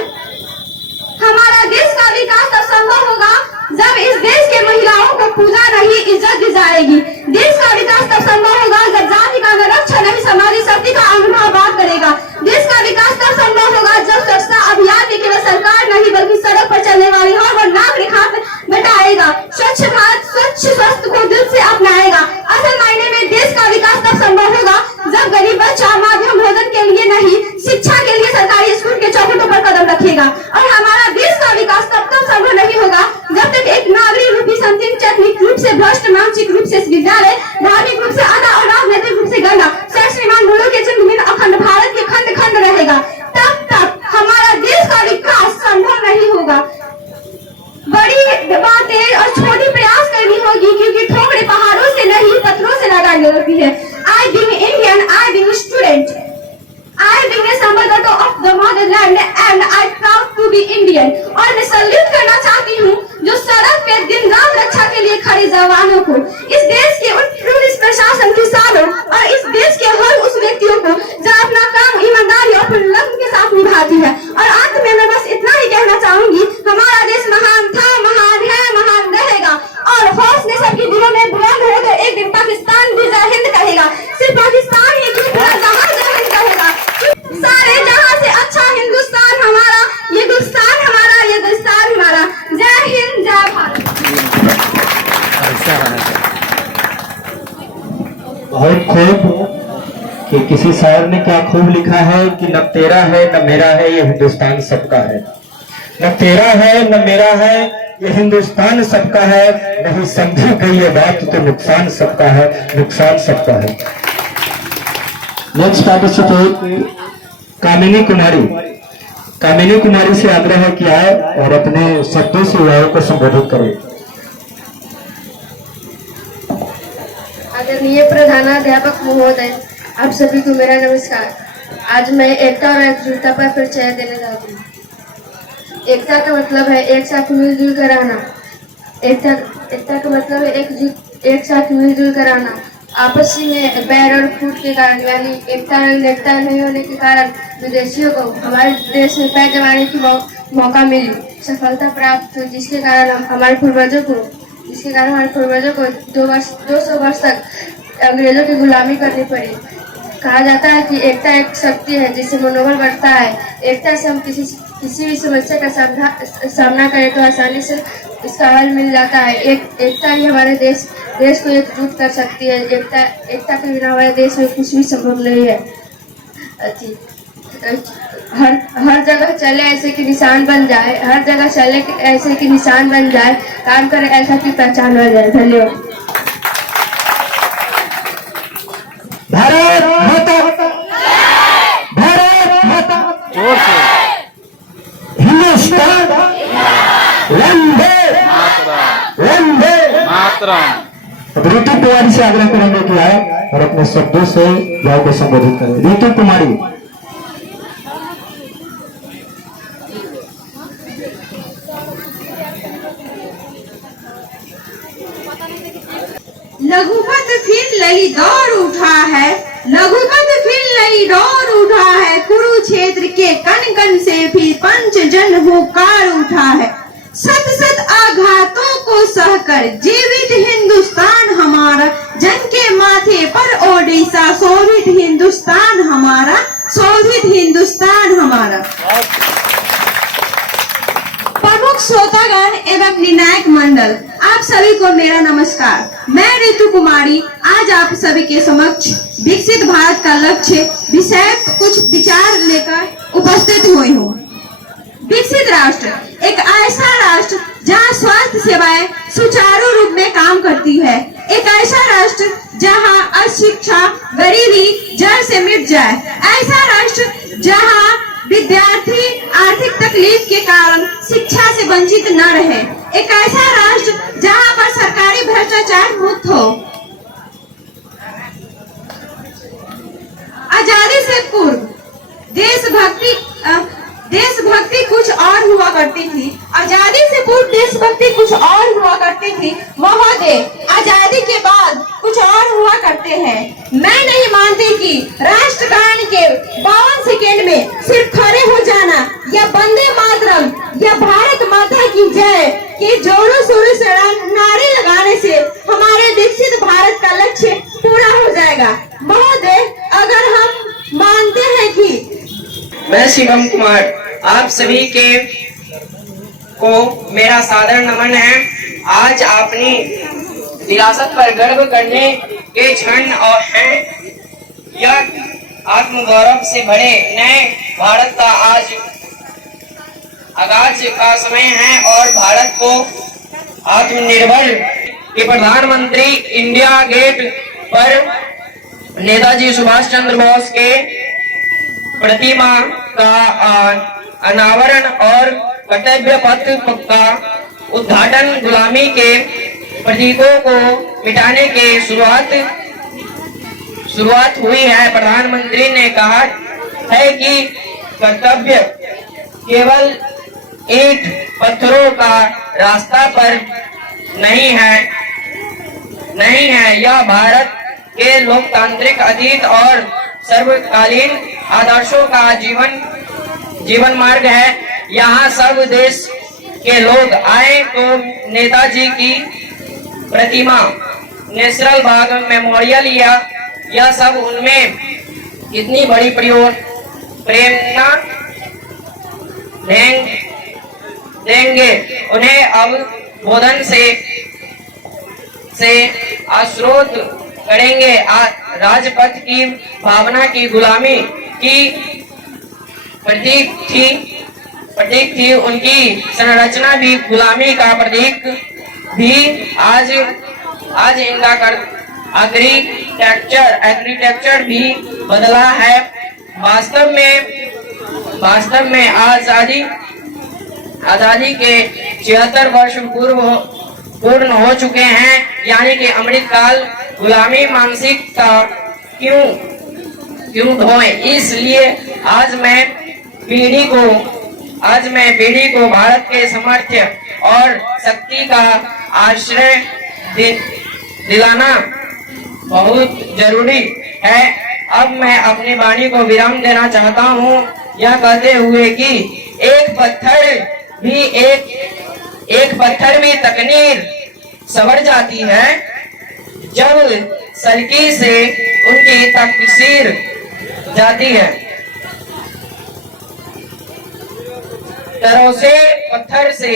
हमारा देश का विकास तब संभव होगा जब इस देश के महिलाओं को पूजा नहीं इज्जत दी जाएगी। देश का विकास तब संभव होगा जब जाति का रक्षा नहीं समाधि शक्ति का अनुभव बात करेगा। देश का विकास तब संभव होगा जब स्वच्छता अभियान में केवल सरकार नहीं बल्कि सड़क पर चलने वाली हर नागरिक हाथ बटाएगा। स्वच्छ भारत स्वच्छ स्वस्थ को दिल से अपनाएगा। असल मायने में देश का विकास तब संभव होगा जब गरीब बच्चा मध्यम भोजन के लिए नहीं शिक्षा के लिए सरकारी स्कूल के चौखटों पर कदम रखेगा। और हमारा देश का विकास तब तक संभव नहीं होगा जब तक एक नागरिक रूपी संकीर्ण टेक्निक रूप से भ्रष्ट, मानसिक रूप से विद्यालय, धार्मिक रूप से आधा और राजनीतिक रूप से गंदा श्रेष्ठमान मूल्यों के जन्मभूमि अखंड भारत के खंड खंड रहेगा। तब तक हमारा देश का विकास संभव नहीं होगा। बड़ी बातें और छोटी प्रयास करनी होगी क्योंकि ठोकरे पहाड़ों से नहीं पत्थरों से लगाई जाती है। I being Indian, I being student, I being a संबंधों of the motherland and I proud to be Indian। और मैं सल्यूट करना चाहती हूँ जो सड़क पे दिन रात रक्षा के लिए खड़े जवानों को, इस देश के उन पुलिस प्रशासन किसानों और इस देश के हर उस व्यक्तियों को जो अपना काम ईमानदारी और लगन के साथ निभाती है। और अंत में मैं बस इतना ही कहना चाहूंगी, हमारा देश महान था, महान है, महान रहेगा और हौसले सबके दिलों में बुलंद होकर एक दिन पाकिस्तान भी जय हिंद कहेगा। सिर्फ पाकिस्तान ही क्यों पूरा जहां जय हिंद कहेगा। सारे जहां से अच्छा हिंदुस्तान हमारा, ये गुलस्तान हमारा, ये गुलस्तान हमारा। जय हिंद, जय भारत। बहुत खूब कि किसी शायर ने क्या खूब लिखा है कि न तेरा है न मेरा है ये हिंदुस्तान सबका है। न तेरा है न मेरा है ये हिंदुस्तान सबका है, नहीं समझी गई ये बात तो नुकसान सबका है, नुकसान सबका है। नेक्स्ट पार्टिसिपेट कामिनी कुमारी। कामिनी कुमारी से आग्रह किया है और अपने शब्दों से युवाओं को संबोधित करें। आदरणीय प्रधानाध्यापक महोदय, आप सभी को मेरा नमस्कार। आज मैं एकता और एकजुटता पर परिचय देने जाती हूँ। एकता का मतलब है एक साथ मिलजुल कर रहना। एकता का मतलब है एक साथ मिलजुल कर रहना। आपसी में बैर और फूट के कारण यानी एकता नहीं होने के कारण विदेशियों को हमारे देश में पैर जमाने की मौका मिली, सफलता प्राप्त हुई, जिसके कारण हमारे पूर्वजों को 200 वर्ष तक अंग्रेजों की गुलामी करनी पड़ी। कहा जाता है कि एकता एक शक्ति है जिससे मनोबल बढ़ता है। एकता से हम किसी भी समस्या का सामना करें तो आसानी से इसका हल मिल जाता है। एकता ही हमारे देश को एकजुट कर सकती है। एकता के बिना हमारे देश में कुछ भी संभव नहीं है। हर जगह चले ऐसे कि निशान बन जाए, हर जगह चले ऐसे कि निशान बन जाए, काम करे ऐसा कि पहचान हो जाए। धन्यवाद। भारत माता, भारत माता, जोर से हिंदुस्तान, वंदे वंदे मातरम। अब ऋतु कुमारी से आग्रह करेंगे कि आए और अपने शब्दों से युवाओं को संबोधित करें। ऋतु कुमारी। लघुपथ फिर लई दौड़ उठा है, लघुपथ फिर लई दौड़ उठा है, कुरुक्षेत्र के कण कण से फिर पंचजन हुंकार उठा है। सत सत आघातों को सहकर जीवित हिंदुस्तान हमारा, जन के माथे पर ओडिशा शोभित हिंदुस्तान हमारा, शोभित हिंदुस्तान हमारा। प्रमुख श्रोतागण एवं निर्णायक मंडल, आप सभी को मेरा नमस्कार। मैं ऋतु कुमारी आज आप सभी के समक्ष विकसित भारत का लक्ष्य विषय कुछ विचार लेकर उपस्थित हुई हूँ। विकसित राष्ट्र एक ऐसा राष्ट्र जहाँ स्वास्थ्य सेवाएं सुचारू रूप में काम करती है, एक ऐसा राष्ट्र जहाँ अशिक्षा गरीबी जड़ से मिट जाए, ऐसा राष्ट्र जहाँ विद्यार्थी आर्थिक तकलीफ के कारण शिक्षा से वंचित न रहे, एक ऐसा राष्ट्र जहां पर सरकारी भ्रष्टाचार मुक्त हो। आजादी से पूर्व देशभक्ति कुछ और हुआ करती थी। आजादी से पूर्व देशभक्ति कुछ और हुआ करती थी। महोदय, आजादी के बाद कुछ और हुआ करते हैं। मैं नहीं मानती कि राष्ट्रगान के 52 सेकेंड में सिर्फ खड़े हो जाना या वंदे मातरम या भारत माता की जय के जोरों शोरों से नारे लगाने से हमारे विकसित भारत का लक्ष्य पूरा हो जाएगा। महोदय, अगर हम मानते हैं कि मैं शिवम कुमार, आप सभी को मेरा सादर नमन है। आज अपनी विरासत पर गर्व करने के क्षण और है। यह आत्मगौरव से भरे नए भारत का आज आगाज का समय है और भारत को आत्मनिर्भर के प्रधानमंत्री इंडिया गेट पर नेताजी सुभाष चंद्र बोस के प्रतिमा का अनावरण और कर्तव्य पथ का उद्घाटन गुलामी के प्रतीकों को मिटाने के शुरुआत हुई है। प्रधानमंत्री ने कहा है कि कर्तव्य केवल ईंट पत्थरों का रास्ता पर नहीं है, यह भारत के लोकतांत्रिक अतीत और सर्वकालीन आदर्शों का जीवन मार्ग है। यहाँ सब देश के लोग आए तो नेताजी की प्रतिमा, नेशनल बाग मेमोरियल यह सब उनमें कितनी बड़ी प्रेरणा देंगे। उन्हें अब बोधन से आश्रोत करेंगे। राजपथ की भावना की गुलामी की प्रतीक थी। उनकी संरचना भी गुलामी का प्रतीक भी। आज इनका आर्किटेक्चर भी बदला है। वास्तव में आजादी के 76 वर्ष पूर्ण हो चुके हैं, यानी कि अमृत काल। गुलामी मानसिकता क्यों ढोए? इसलिए आज मैं पीढ़ी को भारत के सामर्थ्य और शक्ति का आश्रय दिलाना बहुत जरूरी है। अब मैं अपनी वाणी को विराम देना चाहता हूँ, यह कहते हुए कि एक पत्थर भी तकनीर संवर जाती है जब सल्की से उनकी तकसीर जाती है। तरासे पत्थर से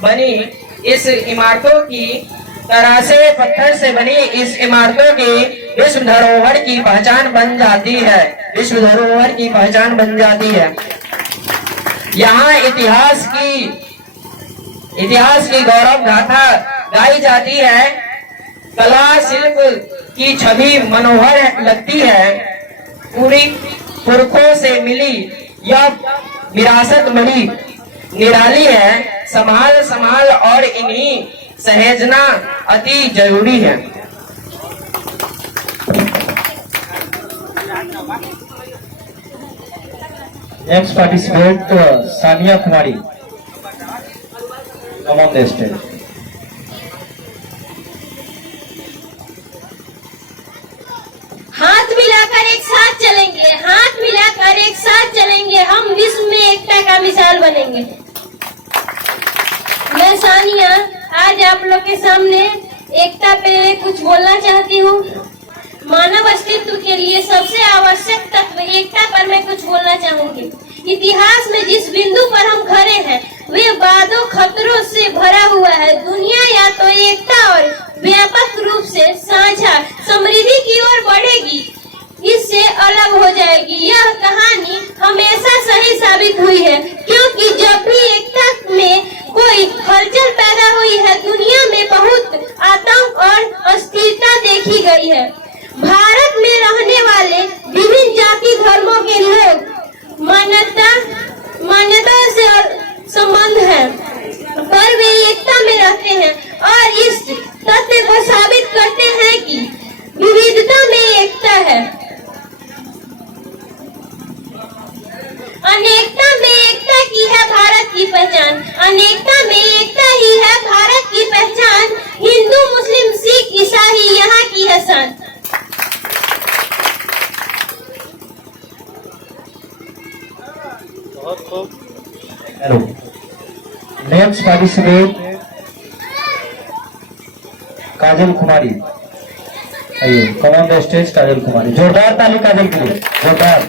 बनी इस इमारतों की विश्व धरोहर की पहचान बन जाती है। यहाँ इतिहास की गौरव गाथा गाई जाती है। कला शिल्प की छवि मनोहर लगती है। पूरी पुरखों से मिली यह विरासत बड़ी निराली है। संभाल और इन्हीं सहेजना अति जरूरी है। Next participant Sania Kumari. Come on the stage. हाथ मिलाकर एक साथ चलेंगे, हम विश्व में एकता का मिसाल बनेंगे। मैं सानिया आज आप लोग के सामने एकता पे कुछ बोलना चाहती हूँ। मानव अस्तित्व के लिए सबसे आवश्यक तत्व एकता पर मैं कुछ बोलना चाहूंगी। इतिहास में जिस बिंदु पर हम खड़े हैं वे वादों खतरों से भरा हुआ है। दुनिया या तो एकता और व्यापक रूप से साझा समृद्धि की ओर बढ़ेगी, इससे अलग हो जाएगी। यह कहानी हमेशा सही साबित हुई है, क्योंकि जब भी एकता में कोई हलचल पैदा हुई है दुनिया में बहुत आतंक और अस्थिरता देखी गई है। भारत में रहने वाले विभिन्न जाति धर्मों के लोग मान्यता से संबंध है, पर वे एकता में रहते हैं और इस तथ्य को साबित करते हैं कि विविधता में एकता है। अनेकता में एकता ही है भारत की पहचान, हिंदू मुस्लिम सिख ईसाई यहाँ की है शान। Hello, next participate Kajal Kumari. आइए, कम on the stage Kajal Kumari. जोरदार ताली काजल के लिए, जोरदार।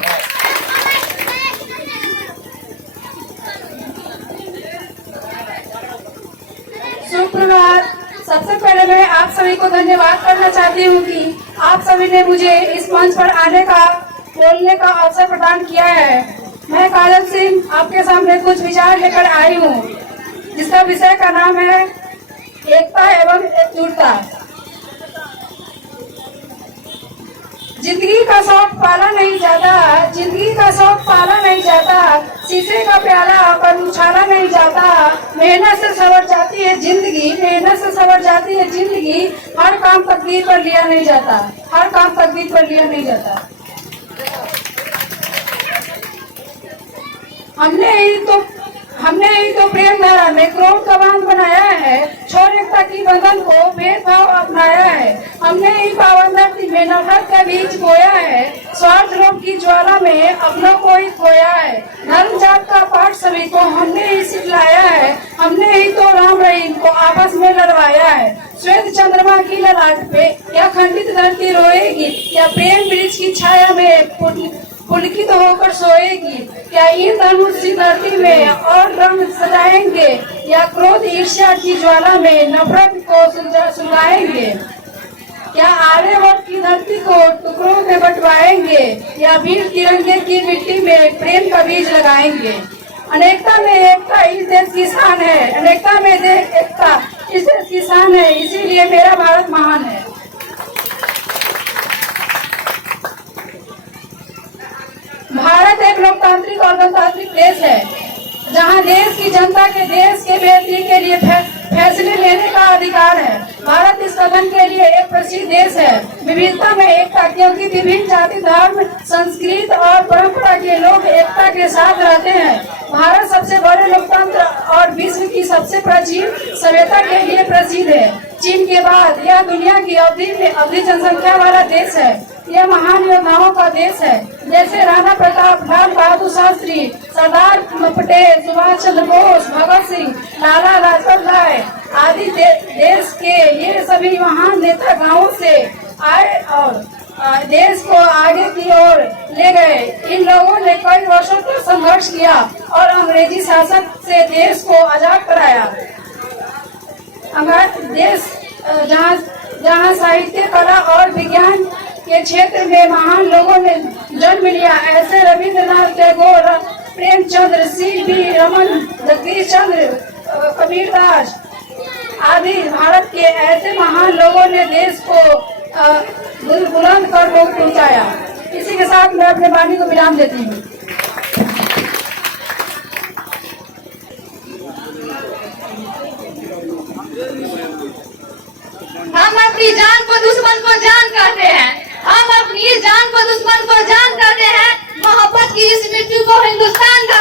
सुप्रभात। सबसे पहले मैं आप सभी को धन्यवाद करना चाहती हूँ कि आप सभी ने मुझे इस मंच पर आने का, बोलने का अवसर प्रदान किया है। मैं काजल सिंह आपके सामने कुछ विचार लेकर आई हूँ, जिसका विषय का नाम है एकता एवं एकजुटता। जिंदगी का शौक पाला नहीं जाता, जिंदगी का शौक पाला नहीं जाता, शीशे का प्याला पर उछाला नहीं जाता। मेहनत से संवर जाती है जिंदगी, मेहनत से संवर जाती है जिंदगी। हर काम तकदीर पर लिया नहीं जाता, हर काम तकदीर पर लिया नहीं जाता। हमने ही तो प्रेम धारा में क्रोध का बांध बनाया है, छोर एकता की बंधन को भेदभाव अपनाया है। हमने ही पावन धरती में नफरत का बीज बोया है, स्वार्थ लोभ की ज्वाला में अपनों को ही खोया है। धर्म जात का पाठ सभी को हमने ही सिखलाया है, हमने ही तो राम रहीम को आपस में लड़वाया है। श्वेत चंद्रमा की ललाट पे क्या खंडित धरती रोएगी, क्या प्रेम वृक्ष की छाया में पुलकित होकर सोएगी। क्या इन धनुष की धरती में और रंग सजाएंगे, या क्रोध ईर्ष्या की ज्वाला में नफरत को सुलगाएंगे। क्या आर्यभट्ट की धरती को टुकड़ों में बंटवाएंगे, या वीर तिरंगे की मिट्टी में प्रेम का बीज लगाएंगे। अनेकता में एकता इस देश की शान है, अनेकता में एकता इस देश की शान है, इसीलिए मेरा भारत महान है। भारत एक लोकतांत्रिक और गणतांत्रिक देश है, जहां देश की जनता के देश के बेहतरी के लिए फैसले लेने का अधिकार है। भारत इस कथन के लिए एक प्रसिद्ध देश है, विविधता में एकता, क्योंकि विभिन्न जाति, धर्म, संस्कृति और परंपरा के लोग एकता के साथ रहते हैं। भारत सबसे बड़े लोकतंत्र और विश्व की सबसे प्राचीन सभ्यता के लिए प्रसिद्ध है। चीन के बाद यह दुनिया की अवधि जनसंख्या वाला देश है। यह महान योद्धाओं का देश है, जैसे राणा प्रताप, लाल बहादुर शास्त्री, सरदार पटेल, सुभाष चंद्र बोस, भगत सिंह, लाला लाजपत राय आदि देश के ये सभी महान नेता गांवों से आए और देश को आगे की ओर ले गए। इन लोगों ने कई वर्षों तक संघर्ष किया और अंग्रेजी शासक से देश को आजाद कराया। देश जहाँ साहित्य, कला और विज्ञान के क्षेत्र में महान लोगों ने जन्म लिया, ऐसे रविंद्रनाथ टैगोर, प्रेमचंद्र, सी.वी. रमन, जगदीश चंद्र, कबीरदास आदि भारत के ऐसे महान लोगों ने देश को बुलंद कर पहुंचाया। इसी के साथ मैं अपने वाणी को विराम देती हूँ। हम अपनी जान को दुश्मन को जान कहते हैं, हम अपनी जान को दुश्मन को जान कहते हैं। मोहब्बत की इस मिट्टी को हिंदुस्तान का।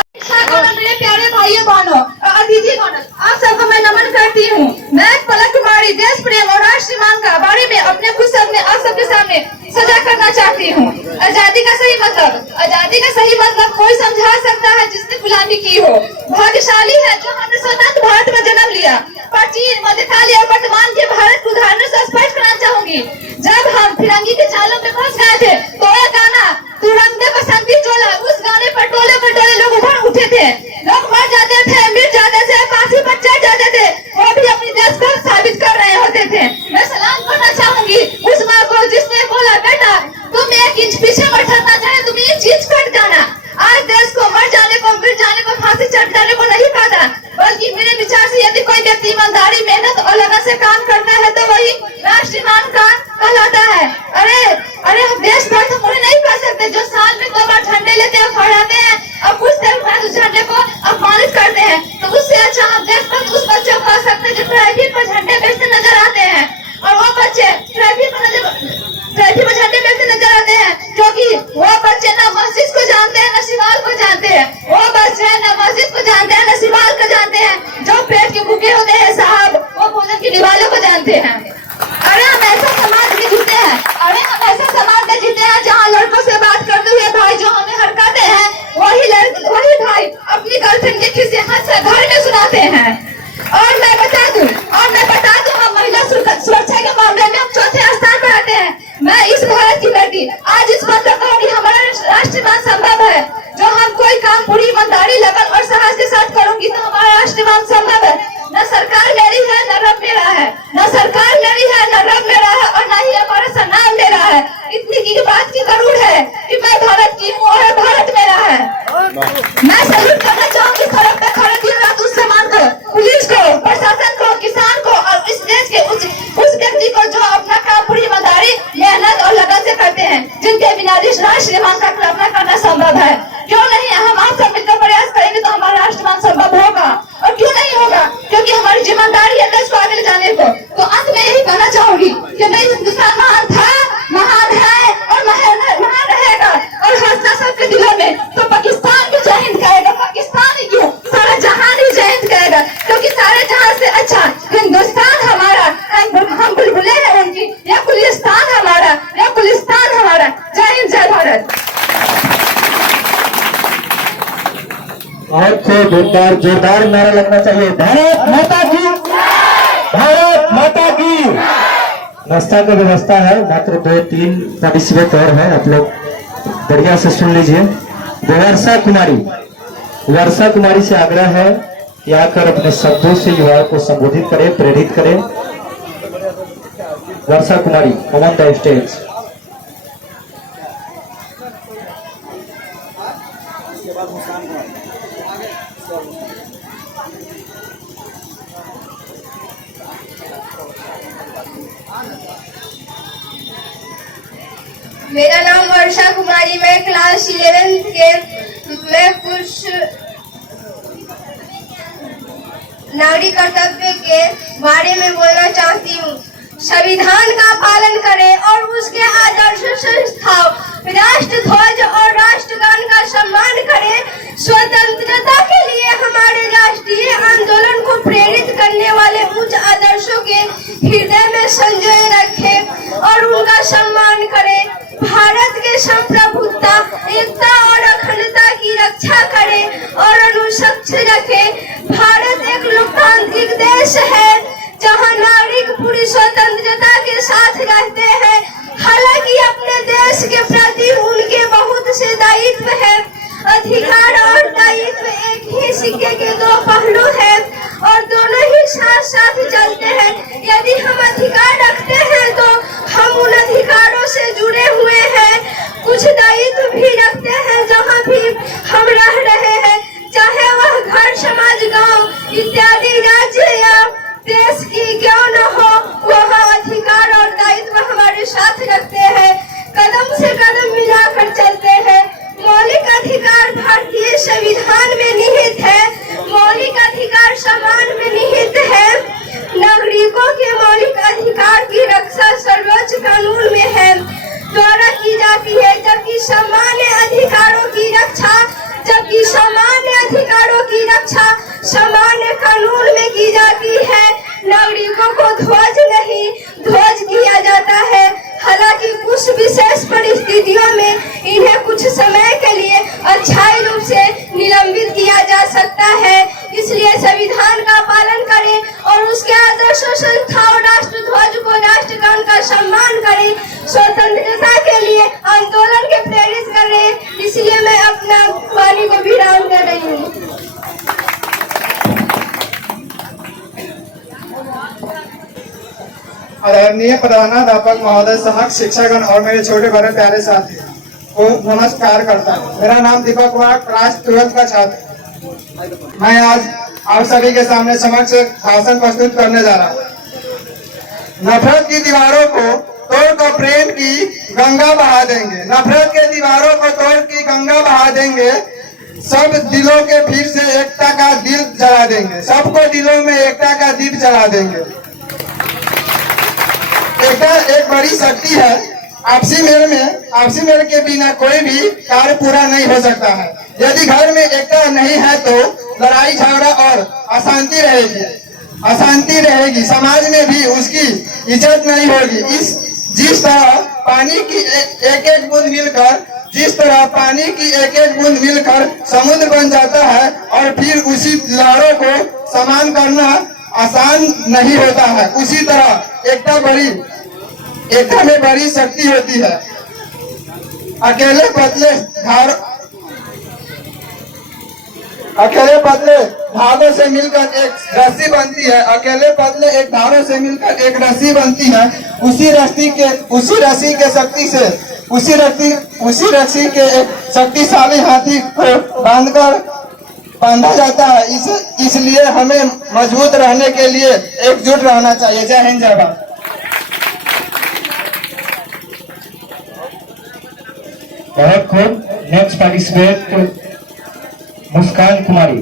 मेरे प्यारे भाइयों बहनों, अतिथिगण, आप सबको मैं नमन करती हूँ। मैं पलक कुमारी देश प्रेम और राष्ट्रमान का बारे में अपने खुद से आप सबके सामने सजा करना चाहती हूँ। आजादी का सही मतलब, आजादी का सही मतलब कोई समझा सकता है जिसने गुलामी की हो। भाग्यशाली है जो हमने स्वतंत्र भारत में जन्म लिया। प्राचीन, मध्यकालीन और वर्तमान के भारत को उदाहरणों से स्पष्ट करना चाहूंगी। जब हम फिरंगी के जालों में फंस गए थे तो यह गाना तू रंग दे बसंती चोला, उस गाने पर टोले लोग उभर उठे थे। लोग मर जाते थे, मिट जाते थे, फांसी पर चढ़ जाते थे, वो भी अपनी देश को साबित कर रहे होते थे। मैं सलाम करना चाहूंगी उस माँ को जिसने बोला, बेटा तुम एक इंच पीछे मत हटना, चाहे तुम एक चीज कट जाना। आज देश को मर जाने को, मिट जाने को, फांसी चढ़ जाने को नहीं कहता, बल्कि मेरे विचार से यदि कोई व्यक्ति ईमानदारी, मेहनत और लगन से काम करता है तो वही राष्ट्रमान का कहलाता है। अरे देशभक्त खड़ा करना संभव है। क्यों नहीं, हम आप सब मिलकर प्रयास करेंगे तो हमारा राष्ट्रगान संभव होगा। और क्यों नहीं होगा, क्योंकि हमारी जिम्मेदारी है देश को आगे ले जाने को। तो अंत में यही कहना चाहूंगी कि नहीं, हिंदुस्तान महान था, महान है और महान रहेगा और हंसता सबके दिलों में। तो पाकिस्तान भी जय हिंद कहेगा, पाकिस्तान ही क्यों, सारा जहान ही जय हिंद कहेगा, क्योंकि सारे जहां से अच्छा हिंदुस्तान हमारा, हम बुलबुले हैं उनकी, यह गुलिस्तान हमारा, यह गुलिस्तान हमारा। जय हिंद, जय भारत। और को जोरदार नारा लगना चाहिए, भारत माता की, भारत माता की। नाश्ता का व्यवस्था है, मात्र 2-3 पार्टिसिपेंट और हैं, आप लोग बढ़िया से सुन लीजिए। वर्षा कुमारी से आग्रह है कि आकर अपने शब्दों से युवाओं को संबोधित करें, प्रेरित करें। वर्षा कुमारी, ऑन द स्टेज। मेरा नाम वर्षा कुमारी, मैं क्लास 11th के, मैं कुछ नागरिक कर्तव्य के बारे में बोलना चाहती हूँ। संविधान का पालन करें और उसके आदर्श संस्थाओं, राष्ट्र ध्वज और राष्ट्रगान का सम्मान करें। स्वतंत्रता के लिए हमारे राष्ट्रीय आंदोलन को प्रेरित करने वाले उच्च आदर्शों के हृदय में संजोए रखें और उनका सम्मान करें। भारत के संप्रभुता, एकता और अखंडता की रक्षा करें और अनुशंस रखें। भारत एक लोकतांत्रिक देश है जहां नागरिक पूरी स्वतंत्रता के साथ रहते हैं। हालांकि अपने देश के प्रति उनके बहुत से दायित्व है। अधिकार और दायित्व एक ही सिक्के के दो पहलू हैं और दोनों ही साथ साथ चलते हैं। यदि हम अधिकार रखते हैं तो हम उन अधिकारों से जुड़े हुए हैं, कुछ दायित्व भी रखते हैं जहाँ भी हम रह रहे हैं, चाहे वह घर, समाज, गांव इत्यादि, राज्य या देश की क्यों न हो, वह अधिकार और दायित्व हमारे साथ रखते हैं। कदम से कदम मिलाकर चलते हैं। मौलिक अधिकार भारतीय संविधान में निहित है। मौलिक अधिकार समान में निहित है। नागरिकों के मौलिक अधिकार की रक्षा सर्वोच्च कानून में है द्वारा की जाती है, जबकि सामान्य अधिकारों की रक्षा सामान्य कानून में की जाती है। नागरिकों को ध्वज नहीं, ध्वज किया जाता है। हालांकि कुछ विशेष परिस्थितियों में इन्हें कुछ समय के लिए अस्थायी रूप से निलंबित किया जा सकता है। इसलिए संविधान का पालन करें और उसके आदर्शों, संस्थाओं, राष्ट्र ध्वज को, राष्ट्रगान का सम्मान करें। स्वतंत्रता के लिए आंदोलन के प्रेरित करें। इसलिए मैं अपना वाणी को विराम दे रही हूँ। आदरणीय प्रधानाध्यापक महोदय, सहक शिक्षकगण और मेरे छोटे बड़े प्यारे साथी को नमस्कार करता हूँ। मेरा नाम दीपक कुमार, क्लास 12th का छात्र। मैं आज आप सभी के सामने समक्ष भाषण प्रस्तुत करने जा रहा हूँ। नफरत की दीवारों को तोड़कर प्रेम की गंगा बहा देंगे। नफरत के दीवारों को तोड़ की गंगा बहा देंगे। सब दिलों के फिर से एकता का दिल जला देंगे। सबको दिलों में एकता का दीप जला देंगे। एकता एक बड़ी शक्ति है। आपसी मेल के बिना कोई भी कार्य पूरा नहीं हो सकता है। यदि घर में एकता नहीं है तो लड़ाई झगड़ा और अशांति रहेगी। समाज में भी उसकी इज्जत नहीं होगी। जिस तरह पानी की एक बूंद मिलकर समुद्र बन जाता है और फिर उसी लहरों को समान करना आसान नहीं होता है, उसी तरह एकता में बड़ी शक्ति होती है। अकेले पतले धागों से मिलकर एक रस्सी बनती है। अकेले पतले एक धागों से मिलकर एक रस्सी बनती है। उसी रस्सी के एक शक्तिशाली हाथी को बांधा जाता है। इसलिए हमें मजबूत रहने के लिए एकजुट रहना चाहिए। जय हिंद, जय भारत। बहुत खूब। नेक्स्ट पार्टिसिपेट मुस्कान कुमारी।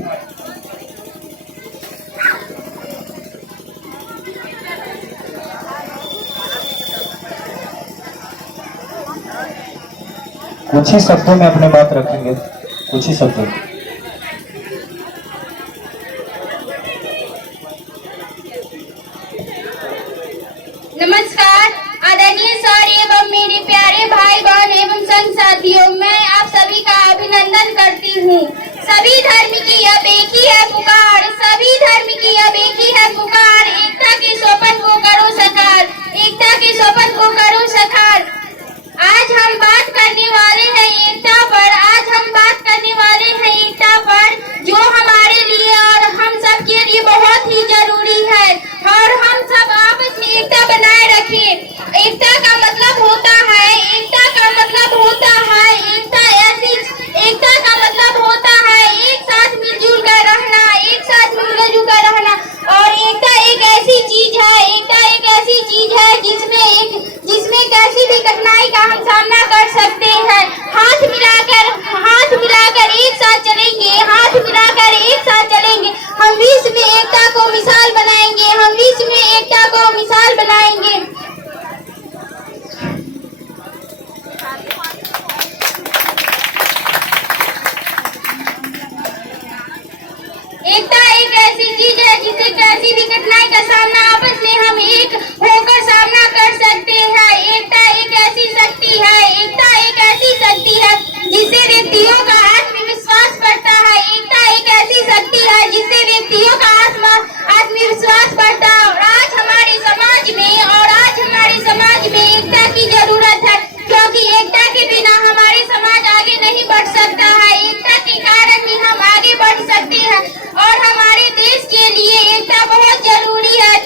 कुछ ही शब्दों में अपने बात रखेंगे, कुछ ही शब्दों। नमस्कार आदरणीय सर एवं मेरे प्यारे भाई बहन एवं संग साथियों, मैं आप सभी का अभिनंदन करती हूँ। सभी धर्म की अब एक ही है पुकार, सभी धर्म की अब एक ही है पुकार। एकता के स्वप्न को करो साकार, एकता के स्वप्न को करो साकार। आज हम बात करने वाले हैं एकता पर, आज हम बात करने वाले हैं एकता पर, जो हमारे लिए और हम सब के लिए बहुत ही जरूरी है। और हम सब आपस में एकता बनाए रखें। एकता का मतलब होता है, एकता का मतलब होता है, एकता का मतलब होता है एक साथ मिलजुल कर रहना, एक साथ मिलजुल कर रहना। और एकता एक ऐसी चीज है, एकता एक ऐसी चीज है जिसमें कैसी भी कठिनाई का हम सामना कर सकते हैं। हाथ मिलाकर एक साथ चलेंगे, हाथ मिलाकर एक साथ चलेंगे, हम विश्व में एकता को मिसाल बनाएंगे, हम विश्व में एकता को मिसाल बनाएंगे। एकता एक ऐसी चीज है जिसे कैसी भी कठिनाई का सामना आपस में हम एक होकर सामना कर सकते हैं। एकता एक ऐसी शक्ति है, एकता एक ऐसी शक्ति है जिससे व्यक्तियों का आत्मविश्वास बढ़ता है। एकता एक ऐसी शक्ति है जिससे व्यक्तियों का आत्मविश्वास बढ़ता है। और आज हमारे समाज में एकता की जरूरत है, क्योंकि एकता के बिना हमारे समाज आगे नहीं बढ़ सकता है। एकता के कारण ही हम आगे बढ़ सकते हैं। और हमारे देश के लिए एकता बहुत जरूरी है,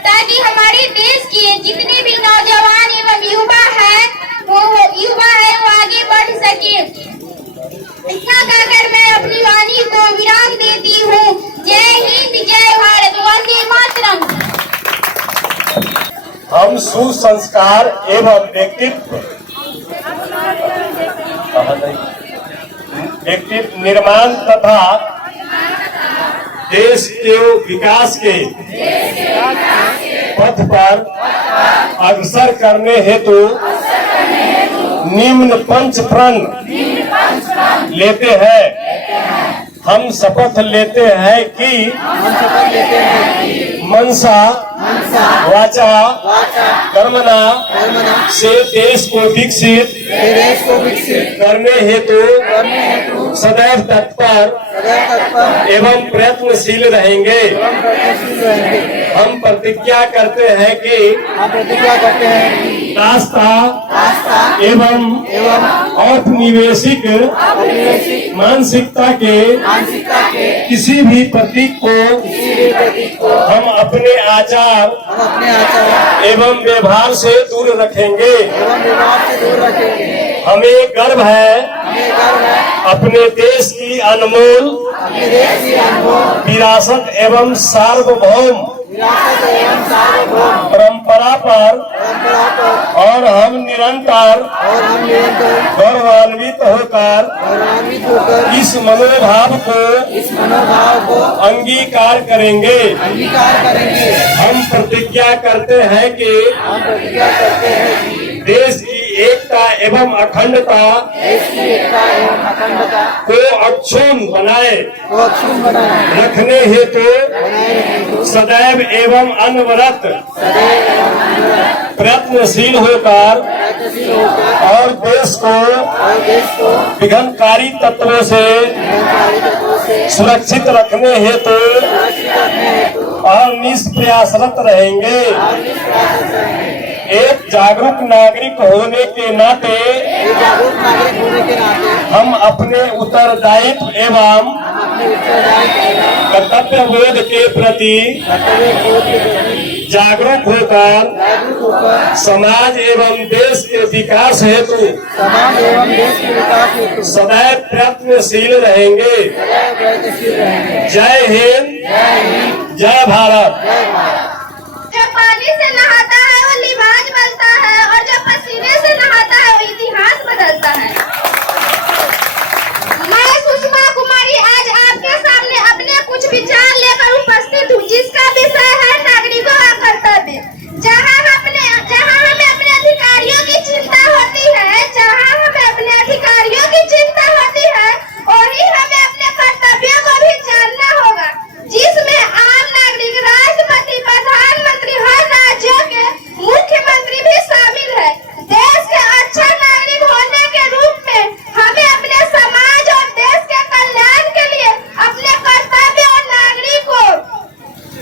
ताकि हमारे देश के जितने भी नौजवान एवं युवा है वो आगे बढ़ सके। इतना कहकर मैं अपनी वाणी को विराम देती हूँ। जय हिंद, जय भारत, वंदे मातरम। हम सुसंस्कार एवं व्यक्तित्व निर्माण तथा देश के विकास के पथ पर अग्रसर करने हेतु निम्न पंच प्रण लेते हैं। हम शपथ लेते हैं कि मनसा वाचा कर्मणा से देश को विकसित करने हेतु सदैव तत्पर एवं प्रयत्नशील रहेंगे। हम प्रतिज्ञा करते हैं कि रास्ता एवं औपनिवेशिक मानसिकता के किसी भी प्रतीक को हम अपने आचार एवं व्यवहार से दूर रखेंगे। हमें गर्व है अपने देश की अनमोल विरासत एवं सार्वभौम परंपरा पर और हम निरंतर गौरवान्वित होकर इस मनोभाव को अंगीकार करेंगे। हम प्रतिज्ञा करते हैं कि देश की एकता एवं अखंडता को अक्षुण्ण बनाए रखने हेतु सदैव एवं अनवरत प्रयत्नशील होकर और देश को विघ्नकारी तत्वों से सुरक्षित रखने हेतु और निष्प्रयासरत रहेंगे। एक जागरूक नागरिक होने के नाते हम अपने उत्तरदायित्व एवं कर्तव्यबोध के प्रति जागरूक होकर समाज एवं देश के विकास हेतु सदैव प्रयत्नशील रहेंगे। जय हिंद, जय भारत। जो पानी से नहाता है वो लिबाज बनता है और जो पसीने से नहाता है वो इतिहास बदलता है। मैं सुषमा कुमारी आज आपके सामने अपने कुछ विचार लेकर उपस्थित हूँ, जिसका विषय है नागरिकों का कर्तव्य। जहाँ हमें अपने अधिकारियों की चिंता होती है, वहीं हमें अपने कर्तव्यों को भी जानना होगा, जिसमें आम नागरिक, राष्ट्रपति, प्रधानमंत्री, हर राज्यों के मुख्यमंत्री भी शामिल है। देश के अच्छा नागरिक होने के रूप में हमें अपने समाज और देश के कल्याण के लिए अपने कर्तव्य और नागरिक को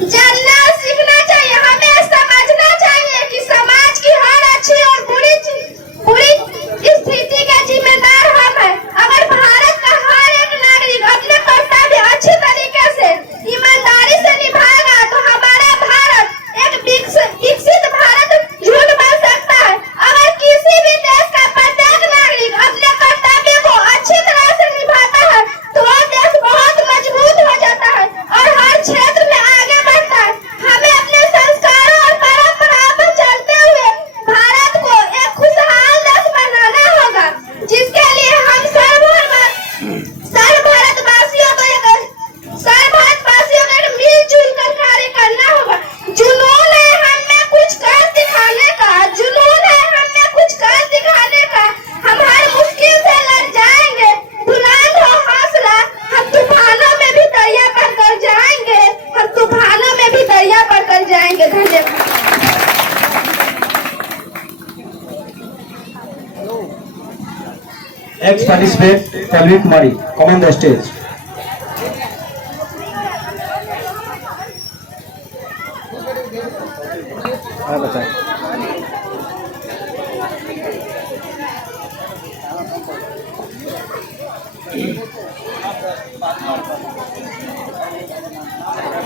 जानना और सीखना चाहिए। हमें समझना चाहिए कि समाज की हर अच्छी और बुरी स्थिति का जिम्मेदार हम है। अगर भारत का हर एक नागरिक अपने कर्तव्य अच्छी तरीके से, ईमानदारी से निभाएगा तो हमारा भारत एक विकसित भारत झूठ बन सकता है। अगर किसी भी देश का प्रत्येक नागरिक अपने कर्तव्य को अच्छी तरह से निभाता है तो वह देश बहुत मजबूत हो जाता है और हर क्षेत्र में आगे बढ़ता है। हमें अपने संस्कारों और परंपराओं पर चलते हुए भारत को एक खुशहाल देश बनाना होगा, जिसके लिए हम भारतवासियों को मिलजुल कर कार्य करना होगा। जुनून है हमें कुछ कर दिखाने का, हम हर मुश्किल से लड़ जाएंगे। बुलंद हो हौसला, हम तूफानों में भी दरिया पर कर जाएंगे, धन्यवाद। Next participant, Palvi Kumari, come on the stage. हाँ बताएं।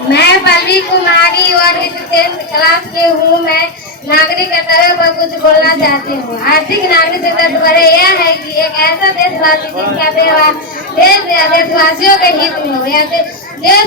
मैं पल्लवी कुमारी और इस 10th क्लास की हूँ। मैं नागरिक कर्तव्य पर कुछ बोलना चाहती हूँ। आर्थिक नागरिक तात्पर्य यह है कि एक ऐसा देशवासी जिसका व्यवहार देश या देशवासियों के हित में हो, या देश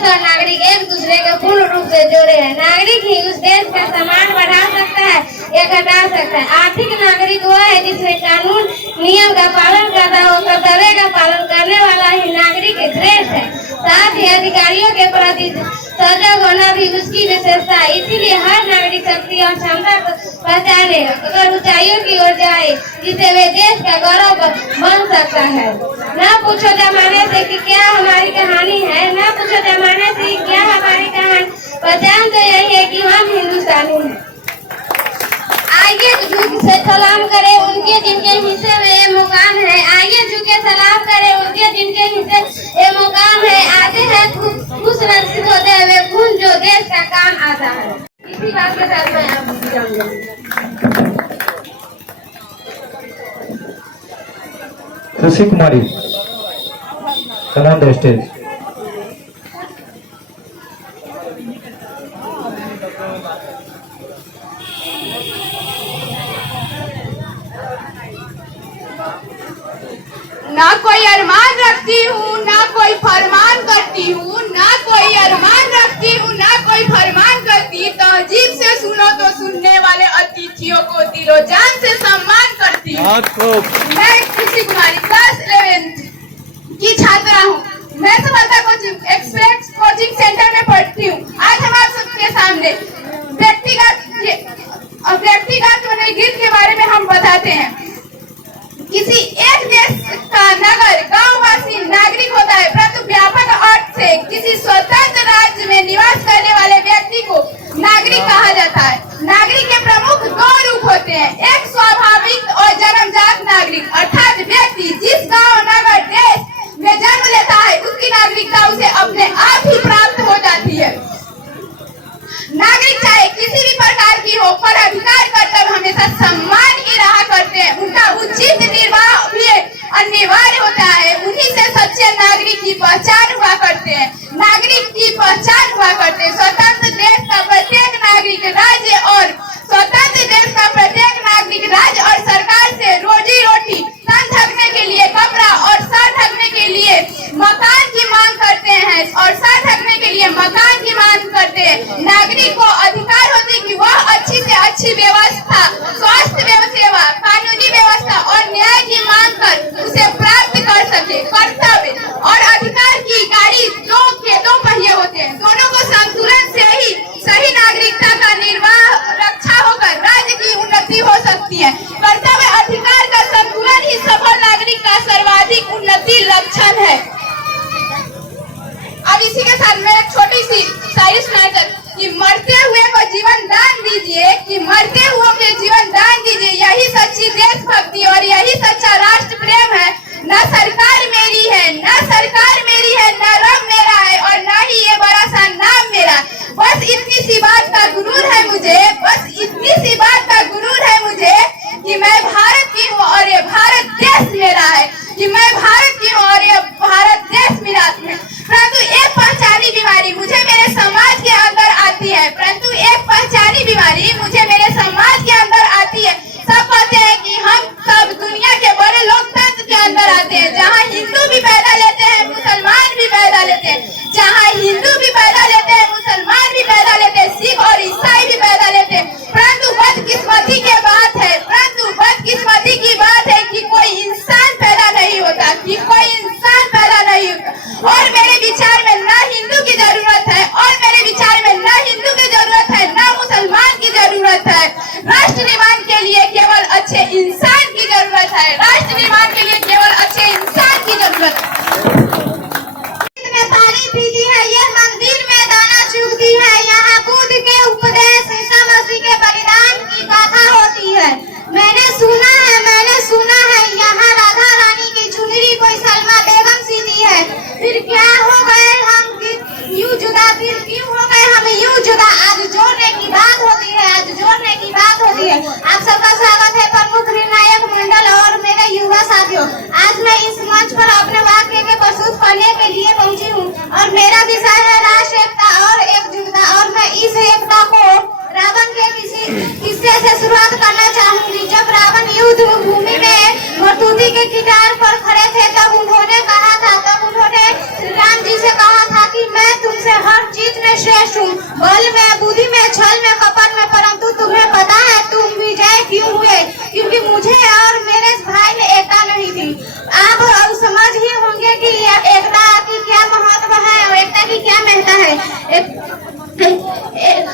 और नागरिक एक दूसरे को पूर्ण रूप से जोड़े हैं। नागरिक ही उस देश का सम्मान बढ़ा सकता है या घटा सकता है। आर्थिक नागरिक वह है जिसमें कानून नियम का पालन करता हो, कर्तव्य का पालन करने वाला ही नागरिक श्रेष्ठ है। साथ ही अधिकारियों के प्रति सजग होना भी उसकी विशेषता है। इसीलिए हर नागरिक शक्ति और क्षमता को पहचाने अगर ऊंचाइयों की ओर जाए, जिससे वे देश का गौरव बन सकता है। न पूछो जमाने से कि क्या हमारी कहानी है, न पूछो जमाने से क्या हमारी कहानी, पहचान तो यही है कि हम हिंदुस्तानी हैं। आइए झुक से सलाम करें उनके जिनके हिस्से में ये मुकाम है। आइए झुक के सलाम करें उनके जिनके हिस्से ये मुकाम है। आते हैं खुश नसीब होते हुए खून जो देश का काम आता है। इसी बात के साथ मैं आपको जाऊंगी। खुशी कुमारी, come on the stage. ना कोई अरमान रखती हूँ, ना कोई फरमान करती हूँ, ना कोई अरमान रखती हूँ, ना कोई फरमान करती। तहजीब से सुनो तो सुनने वाले अतिथियों को दिलो जान से सम्मान करती हूँ। मैं खुशी कुमारी क्लास 11th की छात्रा हूँ। मैं सफलता कोचिंग एक्सप्रेस कोचिंग सेंटर में पढ़ती हूँ। आज हम आप सबके सामने व्यक्तिगत गीत के बारे में हम बताते हैं। किसी एक देश का नगर गांववासी नागरिक होता है, परंतु व्यापक अर्थ से किसी स्वतंत्र राज्य में निवास करने वाले व्यक्ति को नागरिक कहा जाता है। नागरिक के प्रमुख दो रूप होते हैं, एक स्वाभाविक और जन्मजात नागरिक, अर्थात व्यक्ति जिस गांव नगर देश में जन्म लेता है उसकी नागरिकता उसे अपने आप ही प्राप्त हो जाती है। नागरिक चाहे किसी भी प्रकार की हो, पर अधिकार कर्तव्य हमेशा सम्मान ही रहा करते हैं। उनका उचित निर्वाह भी अनिवार्य होता है। उन्हीं से सच्चे नागरिक की पहचान हुआ करते हैं। नागरिक की पहचान हुआ करते हैं। स्वतंत्र देश का प्रत्येक नागरिक राज्य और सरकार से रोजी रोटी, तन ढकने के लिए कपड़ा और सर ढकने के लिए मकान की मांग करते हैं और सर ढकने के लिए मकान की मांग करते हैं। नागरिक को अधिकार होते कि वह अच्छी से अच्छी व्यवस्था जीवन है। अब इसी के साथ मैं एक छोटी सी शायरी सुनाकर कि मरते हुए को जीवन दान दीजिए, कि मरते हुए के जीवन दान दीजिए, यही सच्ची देशभक्ति और यही सच्चा राष्ट्र प्रेम है। न सरकार मेरी है, न सरकार मेरी है, न रब मेरा है और न ही ये बड़ा सा नाम मेरा। बस इतनी सी बात का गुरूर है मुझे, बस इतनी सी बात का गुरूर है मुझे कि मैं भारत की हूँ और ये भारत देश मेरा है, कि मैं भारत की हूँ और ये भारत देश मेरा है। परंतु एक पहचानी बीमारी मुझे मेरे समाज के अंदर आती है, परंतु एक पहचानी बीमारी मुझे मेरे समाज के अंदर आती है। सब कहते हैं कि हम सब दुनिया के बड़े लोकतंत्र के अंदर आते हैं, जहाँ हिंदू भी पैदा लेते हैं, मुसलमान भी पैदा लेते हैं, जहाँ हिंदू भी पैदा लेते हैं, मुसलमान भी पैदा लेते हैं, सिख और ईसाई भी पैदा लेते हैं। परंतु बदकिस्मती की बात है, परंतु बदकिस्मती की बात है कि कोई इंसान पैदा नहीं होता, कि कोई इंसान पैदा नहीं होता। और मेरे विचार में न हिंदू की जरूरत है, और मेरे विचार में न हिंदू की जरूरत है, न मुसलमान की जरूरत है। राष्ट्र निर्माण के लिए केवल अच्छे इंसान की जरूरत है, राष्ट्र निर्माण के लिए केवल अच्छे इंसान की जरूरत है। में पानी पीती है, ये मंदिर में दाना चुगती है, यहाँ बुद्ध के उपदेश ईसा मसीह के बलिदान की गाथा होती है। मैंने सुना है यहाँ राधा रानी की चुनरी कोई सलमा बेगम सीती है। फिर क्या हो गए हम यूं जुदा, फिर क्यों हो गए हम यूं जुदा। आज जोड़ने की बात होती है, आज जोड़ने की बात होती है। आप सबका स्वागत है प्रमुख निर्णायक मंडल और मेरे युवा साथियों। आज मैं इस मंच पर अपने वाक्य के प्रस्तुत करने के लिए पहुंची हूँ और मेरा विषय है राष्ट्र एकता और एकजुटता। और मैं इस एकता को रावण के किसी किस्से से शुरुआत करना चाहूंगी। जब रावण युद्ध भूमि में मरतूती के किनार पर खड़े थे तब उन्होंने श्री राम जी से कहा था कि मैं तुमसे हर चीज में श्रेष्ठ हूँ, बल में, बुद्धि में, छल में, कपट में, परंतु तुम्हें पता है तुम विजय क्यों हुए? क्योंकि मुझे और मेरे भाई में एकता नहीं थी। आप अब समझ ही होंगे कि एकता की क्या महत्व है और एकता की क्या महत्ता है।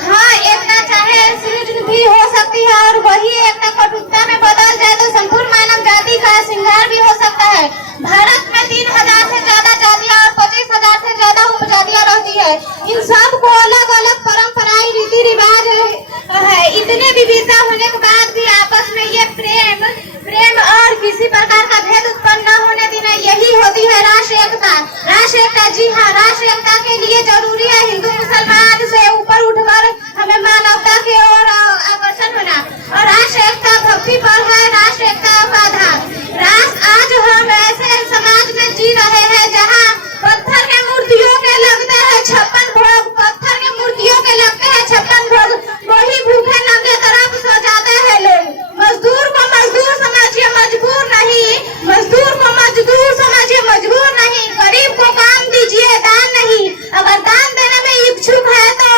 हाँ, एकता चाहे सृजन भी हो सकती है और वही एकता कटुता में बदल जाए तो संपूर्ण मानव जाति का श्रृंगार भी हो सकता है। भारत में 3000 से ज्यादा जातियाँ और 25,000 से ज्यादा उपजातियाँ रहती है। इन सब को अलग अलग परंपराएं, रीति रिवाज है। इतने विविधता होने के बाद भी आपस में ये प्रेम और किसी प्रकार का भेद उत्पन्न न होने देना, यही होती है राष्ट्र एकता। राष्ट्र एकता, जी हाँ, राष्ट्र एकता के लिए जरूरी है हिंदू मुसलमान से ऊपर उठकर हमें मानवता की ओर आकर्षण होना। और राष्ट्र एकता भक्ति पर है राष्ट्र एकता का आधार। आज हम ऐसे समाज में जी रहे हैं जहाँ पत्थर के मूर्तियों के लगते हैं 56 भोग, पत्थर के मूर्तियों के लगते हैं 56 भोग, वही भूखे नंगे तरफ सो जाते हैं लोग। मजदूर को मजदूर समझिए, मजबूर नहीं, मजदूर को मजदूर समझिए, मजबूर नहीं। गरीब को काम दीजिए, दान नहीं। अगर दान देने में इच्छुक है तो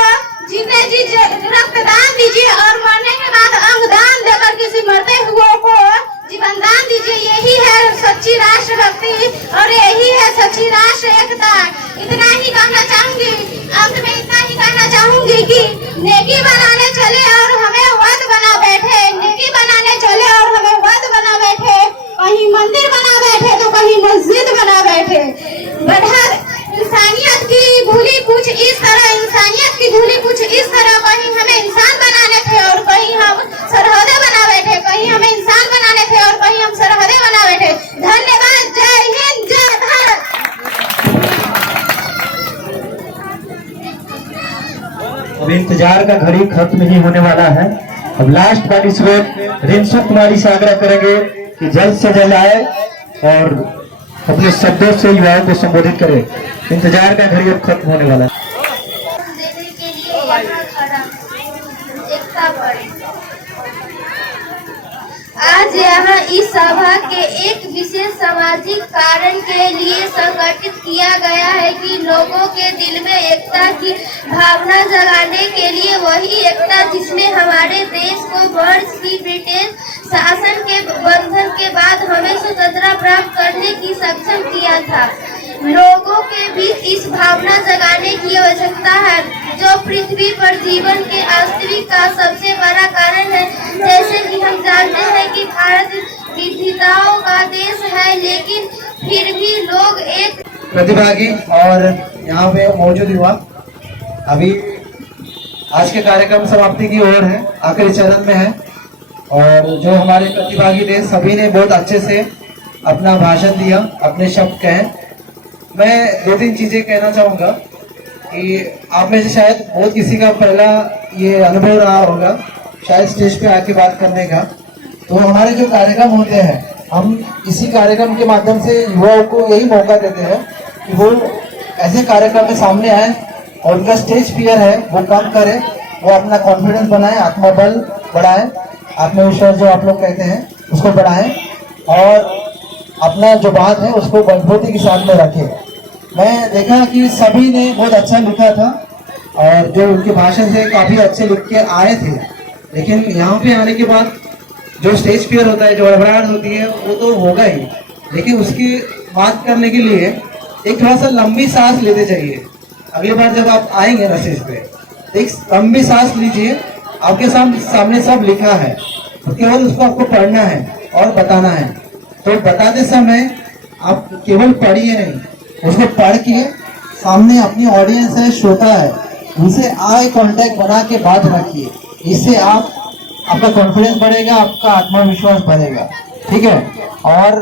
जीते जी रक्तदान दीजिए और मरने के बाद अंगदान देकर किसी मरते हुए को जीवन दान दीजिए। यही है सच्ची राष्ट्रभक्ति और यही है सच्ची राष्ट्र एकता। इतना ही कहना चाहूंगी, अंत में इतना ही कहना चाहूंगी कि नेकी बनाने चले और हमें वध बना बैठे, नेकी बनाने चले और हमें वध बना बैठे, कहीं मंदिर बना बैठे तो कहीं मस्जिद बना बैठे। इंसानियत की धूली कुछ इस तरह, इंसानियत की धूली कुछ इस तरह, कहीं हमें इंसान बनाने थे और कहीं हम सरहदें बना बैठे, कहीं हमें इंसान बनाने थे और कहीं हम सरहदें बना बैठे। धन्यवाद। जय हिंद, जय भारत। अब इंतजार का घड़ी खत्म ही होने वाला है। अब लास्ट पार्टिसिपेट रिंसू कुमारी से आग्रह करेंगे कि जल्द से जल्द आए और अपने शब्दों से युवाओं को संबोधित करें। इंतजार का घड़ी अब खत्म होने वाला है। देने के लिए यहाँ खड़ा एकता बड़ी। आज यहाँ इस सभा के एक विशेष सामाजिक कारण के लिए संगठित किया गया है कि लोगों के दिल में एकता की भावना जगाने के लिए, वही एकता जिसमें हमारे देश को वर्ष की ब्रिटिश शासन के बंधन के बाद हमें स्वतंत्रता प्राप्त करने की सक्षम किया था। लोगों के बीच इस भावना जगाने की आवश्यकता है जो पृथ्वी पर जीवन के अस्तित्व का सबसे बड़ा कारण है। जैसे कि हम जानते हैं कि भारत विविधताओं का देश है, लेकिन फिर भी लोग एक प्रतिभागी और यहाँ पे मौजूद युवा, अभी आज के कार्यक्रम समाप्ति की ओर है, आखिरी चरण में है। और जो हमारे प्रतिभागी थे सभी ने बहुत अच्छे से अपना भाषण दिया, अपने शब्द कहे। मैं 2-3 चीजें कहना चाहूँगा कि आप में से शायद बहुत किसी का पहला ये अनुभव रहा होगा शायद स्टेज पे आके बात करने का। तो हमारे जो कार्यक्रम होते हैं, हम इसी कार्यक्रम के माध्यम से युवाओं को यही मौका देते हैं कि वो ऐसे कार्यक्रम में सामने आए और उनका स्टेज फियर है वो कम करे, वो अपना कॉन्फिडेंस बनाए, आत्मबल बढ़ाए, आत्मविश्वास जो आप लोग कहते हैं उसको बढ़ाएं और अपना जो बात है उसको मजबूती के साथ में रखें। मैं देखा कि सभी ने बहुत अच्छा लिखा था और जो उनके भाषण से काफ़ी अच्छे लिख के आए थे, लेकिन यहाँ पे आने के बाद जो स्टेज फियर होता है, जो हड़बड़ाहट होती है, वो तो होगा ही, लेकिन उसकी बात करने के लिए एक थोड़ा सा लंबी सांस लेते चाहिए। अगली बार जब आप आएंगे ना स्टेज पे एक लंबी सांस लीजिए, आपके सामने सब लिखा है, तो केवल उसको आपको पढ़ना है और बताना है। तो बताते समय आप केवल पढ़िए नहीं, उसको पढ़ के सामने अपनी ऑडियंस है, श्रोता है, उनसे आई कांटेक्ट बना के बात रखिए। इससे आपका कॉन्फिडेंस बढ़ेगा, आपका आत्मविश्वास बढ़ेगा, ठीक है। और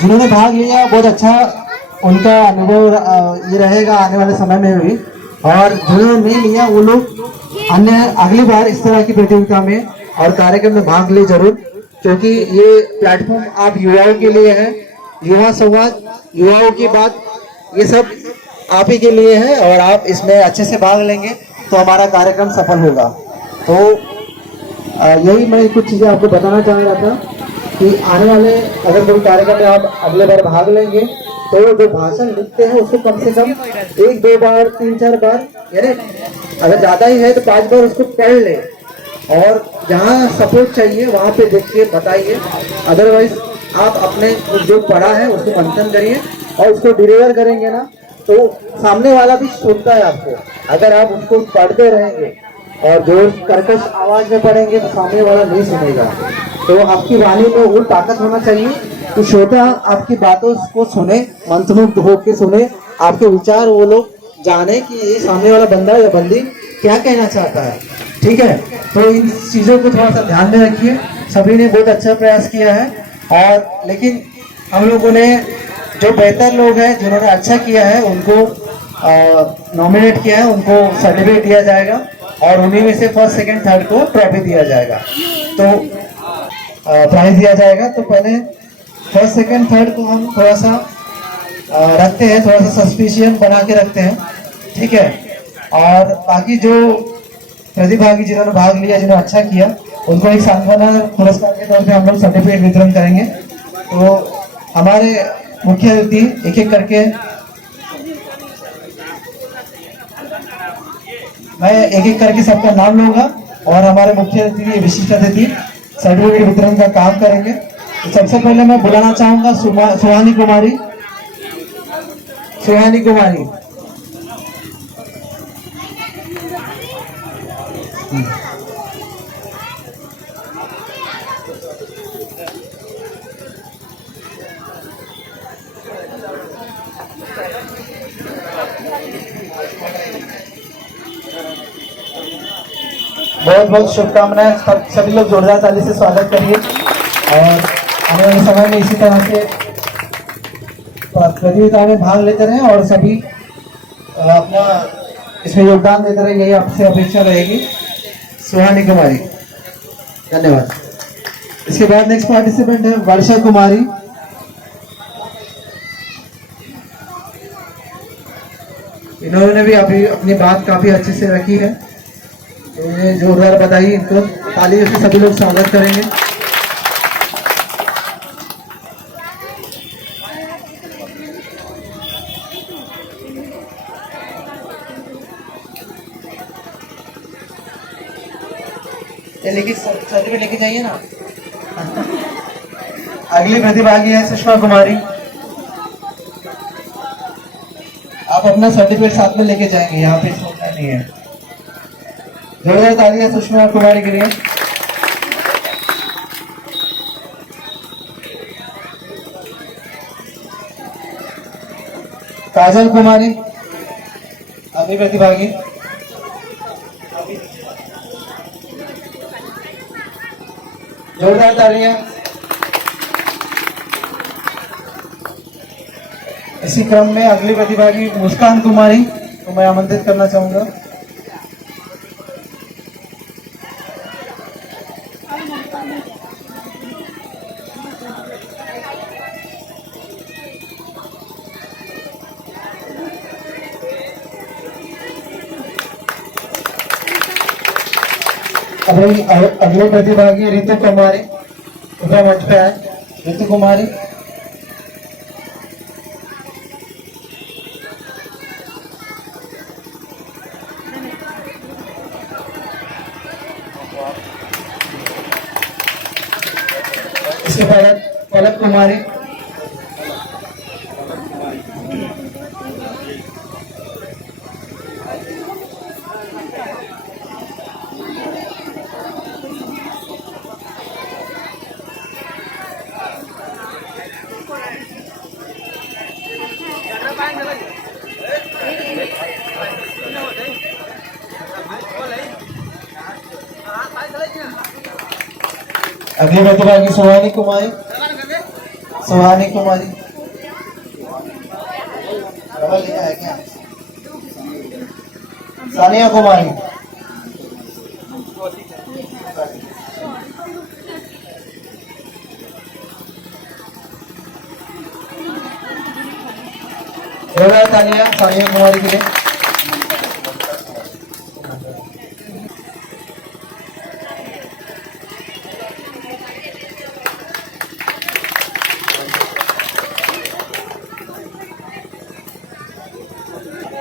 जिन्होंने भाग लिया बहुत अच्छा उनका अनुभव ये रहेगा आने वाले समय में भी, और जिन्होंने नहीं लिया वो लोग अन्य अगली बार इस तरह की प्रतियोगिता में और कार्यक्रम में भाग ले जरूर, क्योंकि ये प्लेटफॉर्म आप युवाओं के लिए है। युवा संवाद, युवाओं की बात, ये सब आप ही के लिए है और आप इसमें अच्छे से भाग लेंगे तो हमारा कार्यक्रम सफल होगा। तो यही मैं कुछ चीज़ें आपको बताना चाह रहा था कि आने वाले अगर कोई कार्यक्रम में आप अगले बार भाग लेंगे तो जो भाषण लिखते हैं उसको कम से कम 1-2 बार, 3-4 बार, यानी अगर ज़्यादा ही है तो 5 बार उसको पढ़ ले और जहाँ सपोर्ट चाहिए वहाँ पे देखिए, बताइए। अदरवाइज आप अपने जो पढ़ा है उसको मंथन करिए और उसको डिलीवर करेंगे ना तो सामने वाला भी सुनता है आपको। अगर आप उसको पढ़ते रहेंगे और जोर कर्कश आवाज में पढ़ेंगे तो सामने वाला नहीं सुनेगा। तो आपकी वाणी में वो ताकत होना चाहिए कि श्रोता आपकी बातों को सुने, मंत्रमुग्ध होकर सुने, आपके विचार वो लोग जाने कि ये सामने वाला बंदा या बंदी क्या कहना चाहता है, ठीक है। तो इन चीज़ों को थोड़ा सा ध्यान में रखिए। सभी ने बहुत अच्छा प्रयास किया है और लेकिन हम लोगों ने जो बेहतर लोग हैं जिन्होंने अच्छा किया है उनको नॉमिनेट किया है, उनको सर्टिफिकेट दिया जाएगा और उन्हीं में से फर्स्ट, सेकंड, थर्ड को ट्रॉफी दिया जाएगा, तो प्राइज दिया जाएगा। तो पहले फर्स्ट, सेकंड, थर्ड को हम थोड़ा सा रखते हैं, थोड़ा सा सस्पिशियन बना के रखते हैं, ठीक है। और बाकी जो प्रतिभागी जिन्होंने भाग लिया, जिन्होंने अच्छा किया, उनको एक सांत्वना पुरस्कार के तौर पे हम लोग सर्टिफिकेट वितरण करेंगे। तो हमारे मुख्य अतिथि एक एक करके, मैं एक एक करके सबका नाम लूंगा और हमारे मुख्य अतिथि विशिष्ट अतिथि सर्टिफिकेट वितरण का काम करेंगे। तो सबसे पहले मैं बुलाना चाहूंगा सुहानी कुमारी। सुहानी कुमारी, बहुत बहुत शुभकामनाएं। सभी लोग जोरदार ताली से स्वागत करिए और आने वाले समय में इसी तरह से प्रतियोगिता में भाग लेते रहें और सभी अपना इसमें योगदान देते रहे, यही आपसे अपेक्षा रहेगी। सुहानी कुमारी, धन्यवाद। इसके बाद नेक्स्ट पार्टिसिपेंट है वर्षा कुमारी। इन्होंने भी अभी अपनी बात काफी अच्छे से रखी है, तो ये जोरदार बताइए इनको, तालियों से सभी लोग स्वागत करेंगे। लेकिन सर्टिफिकेट लेके जाइए ना। अगली प्रतिभागी है सुषमा कुमारी। आप अपना सर्टिफिकेट साथ में लेके जाएंगे, यहाँ पे छोड़ना नहीं है। जोरदार तालियां सुषमा कुमारी के लिए। काजल कुमारी, अगली प्रतिभागी। जोरदार तालियां। इसी क्रम में अगली प्रतिभागी मुस्कान कुमारी को मैं आमंत्रित करना चाहूंगा। अगले प्रतिभागी ऋतु कुमारी, कृपया मंच पे आए। ऋतु कुमारी, इसके बाद पलक कुमारी, अगली प्रतिभागी सुहानी कुमारी। सुहानी कुमारी, है क्या? सानिया कुमारी, तानिया सानिया कुमारी के लिए।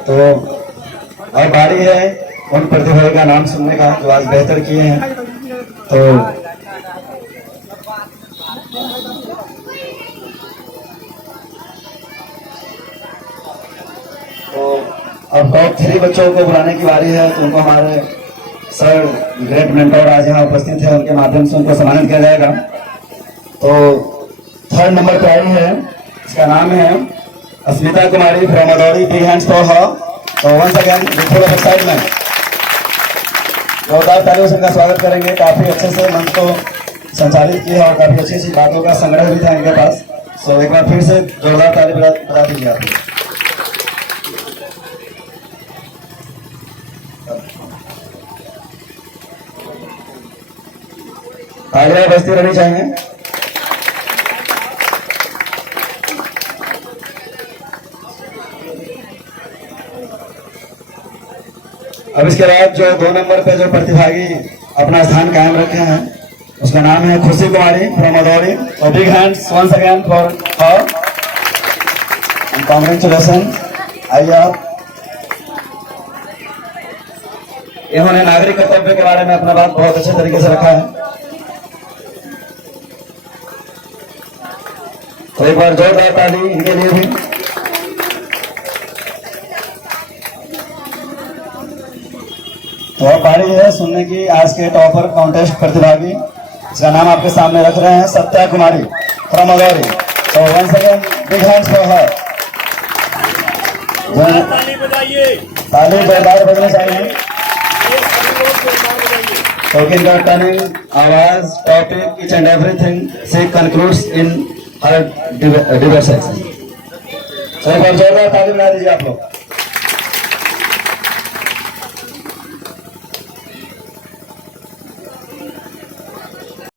तो अब बारी है उन प्रतिभागी का नाम सुनने का जो आज बेहतर किए हैं। तो अब टॉप 3 बच्चों को बुलाने की बारी है। तो उनको हमारे सर ग्रेट मेंटोर आज यहाँ उपस्थित है, उनके माध्यम से उनको सम्मानित किया जाएगा। तो 3rd नंबर पे आई है, इसका नाम है Asmita Kumari from Adori. Big hands for her. तो once again full of excitement, जोरदार तालियों से इनका स्वागत करेंगे। काफी अच्छे से मंच को संचालित किया और काफी अच्छी अच्छी बातों का संग्रह भी था इनके पास। सो एक बार फिर से जोरदार ताली बजा दीजिए आप। तालियां बजती रहनी चाहिए। अब इसके बाद जो 2 नंबर पे जो प्रतिभागी अपना स्थान कायम रखे हैं, उसका नाम है खुशी कुमारी फ्रॉम अडोरी। तो big hands once again for her. Congratulation. आइए आप। इन्होंने नागरिक कर्तव्य के बारे में अपना बात बहुत अच्छे तरीके से रखा है। तो एक बार जोरदार ताली इनके लिए भी। तो अब बारी है सुनने की आज के टॉपर कॉन्टेस्ट प्रतिभागी, इसका नाम आपके सामने रख रहे हैं सत्या कुमारी फ्रॉम अडोरी। तो once again big hands for her. ताली जोरदार बजनी चाहिए। टॉकिंग का टर्निंग, आवाज, topic, each and everything she concludes in her debate section. तो एक बार जोरदार ताली बजा दीजिए आप लोग।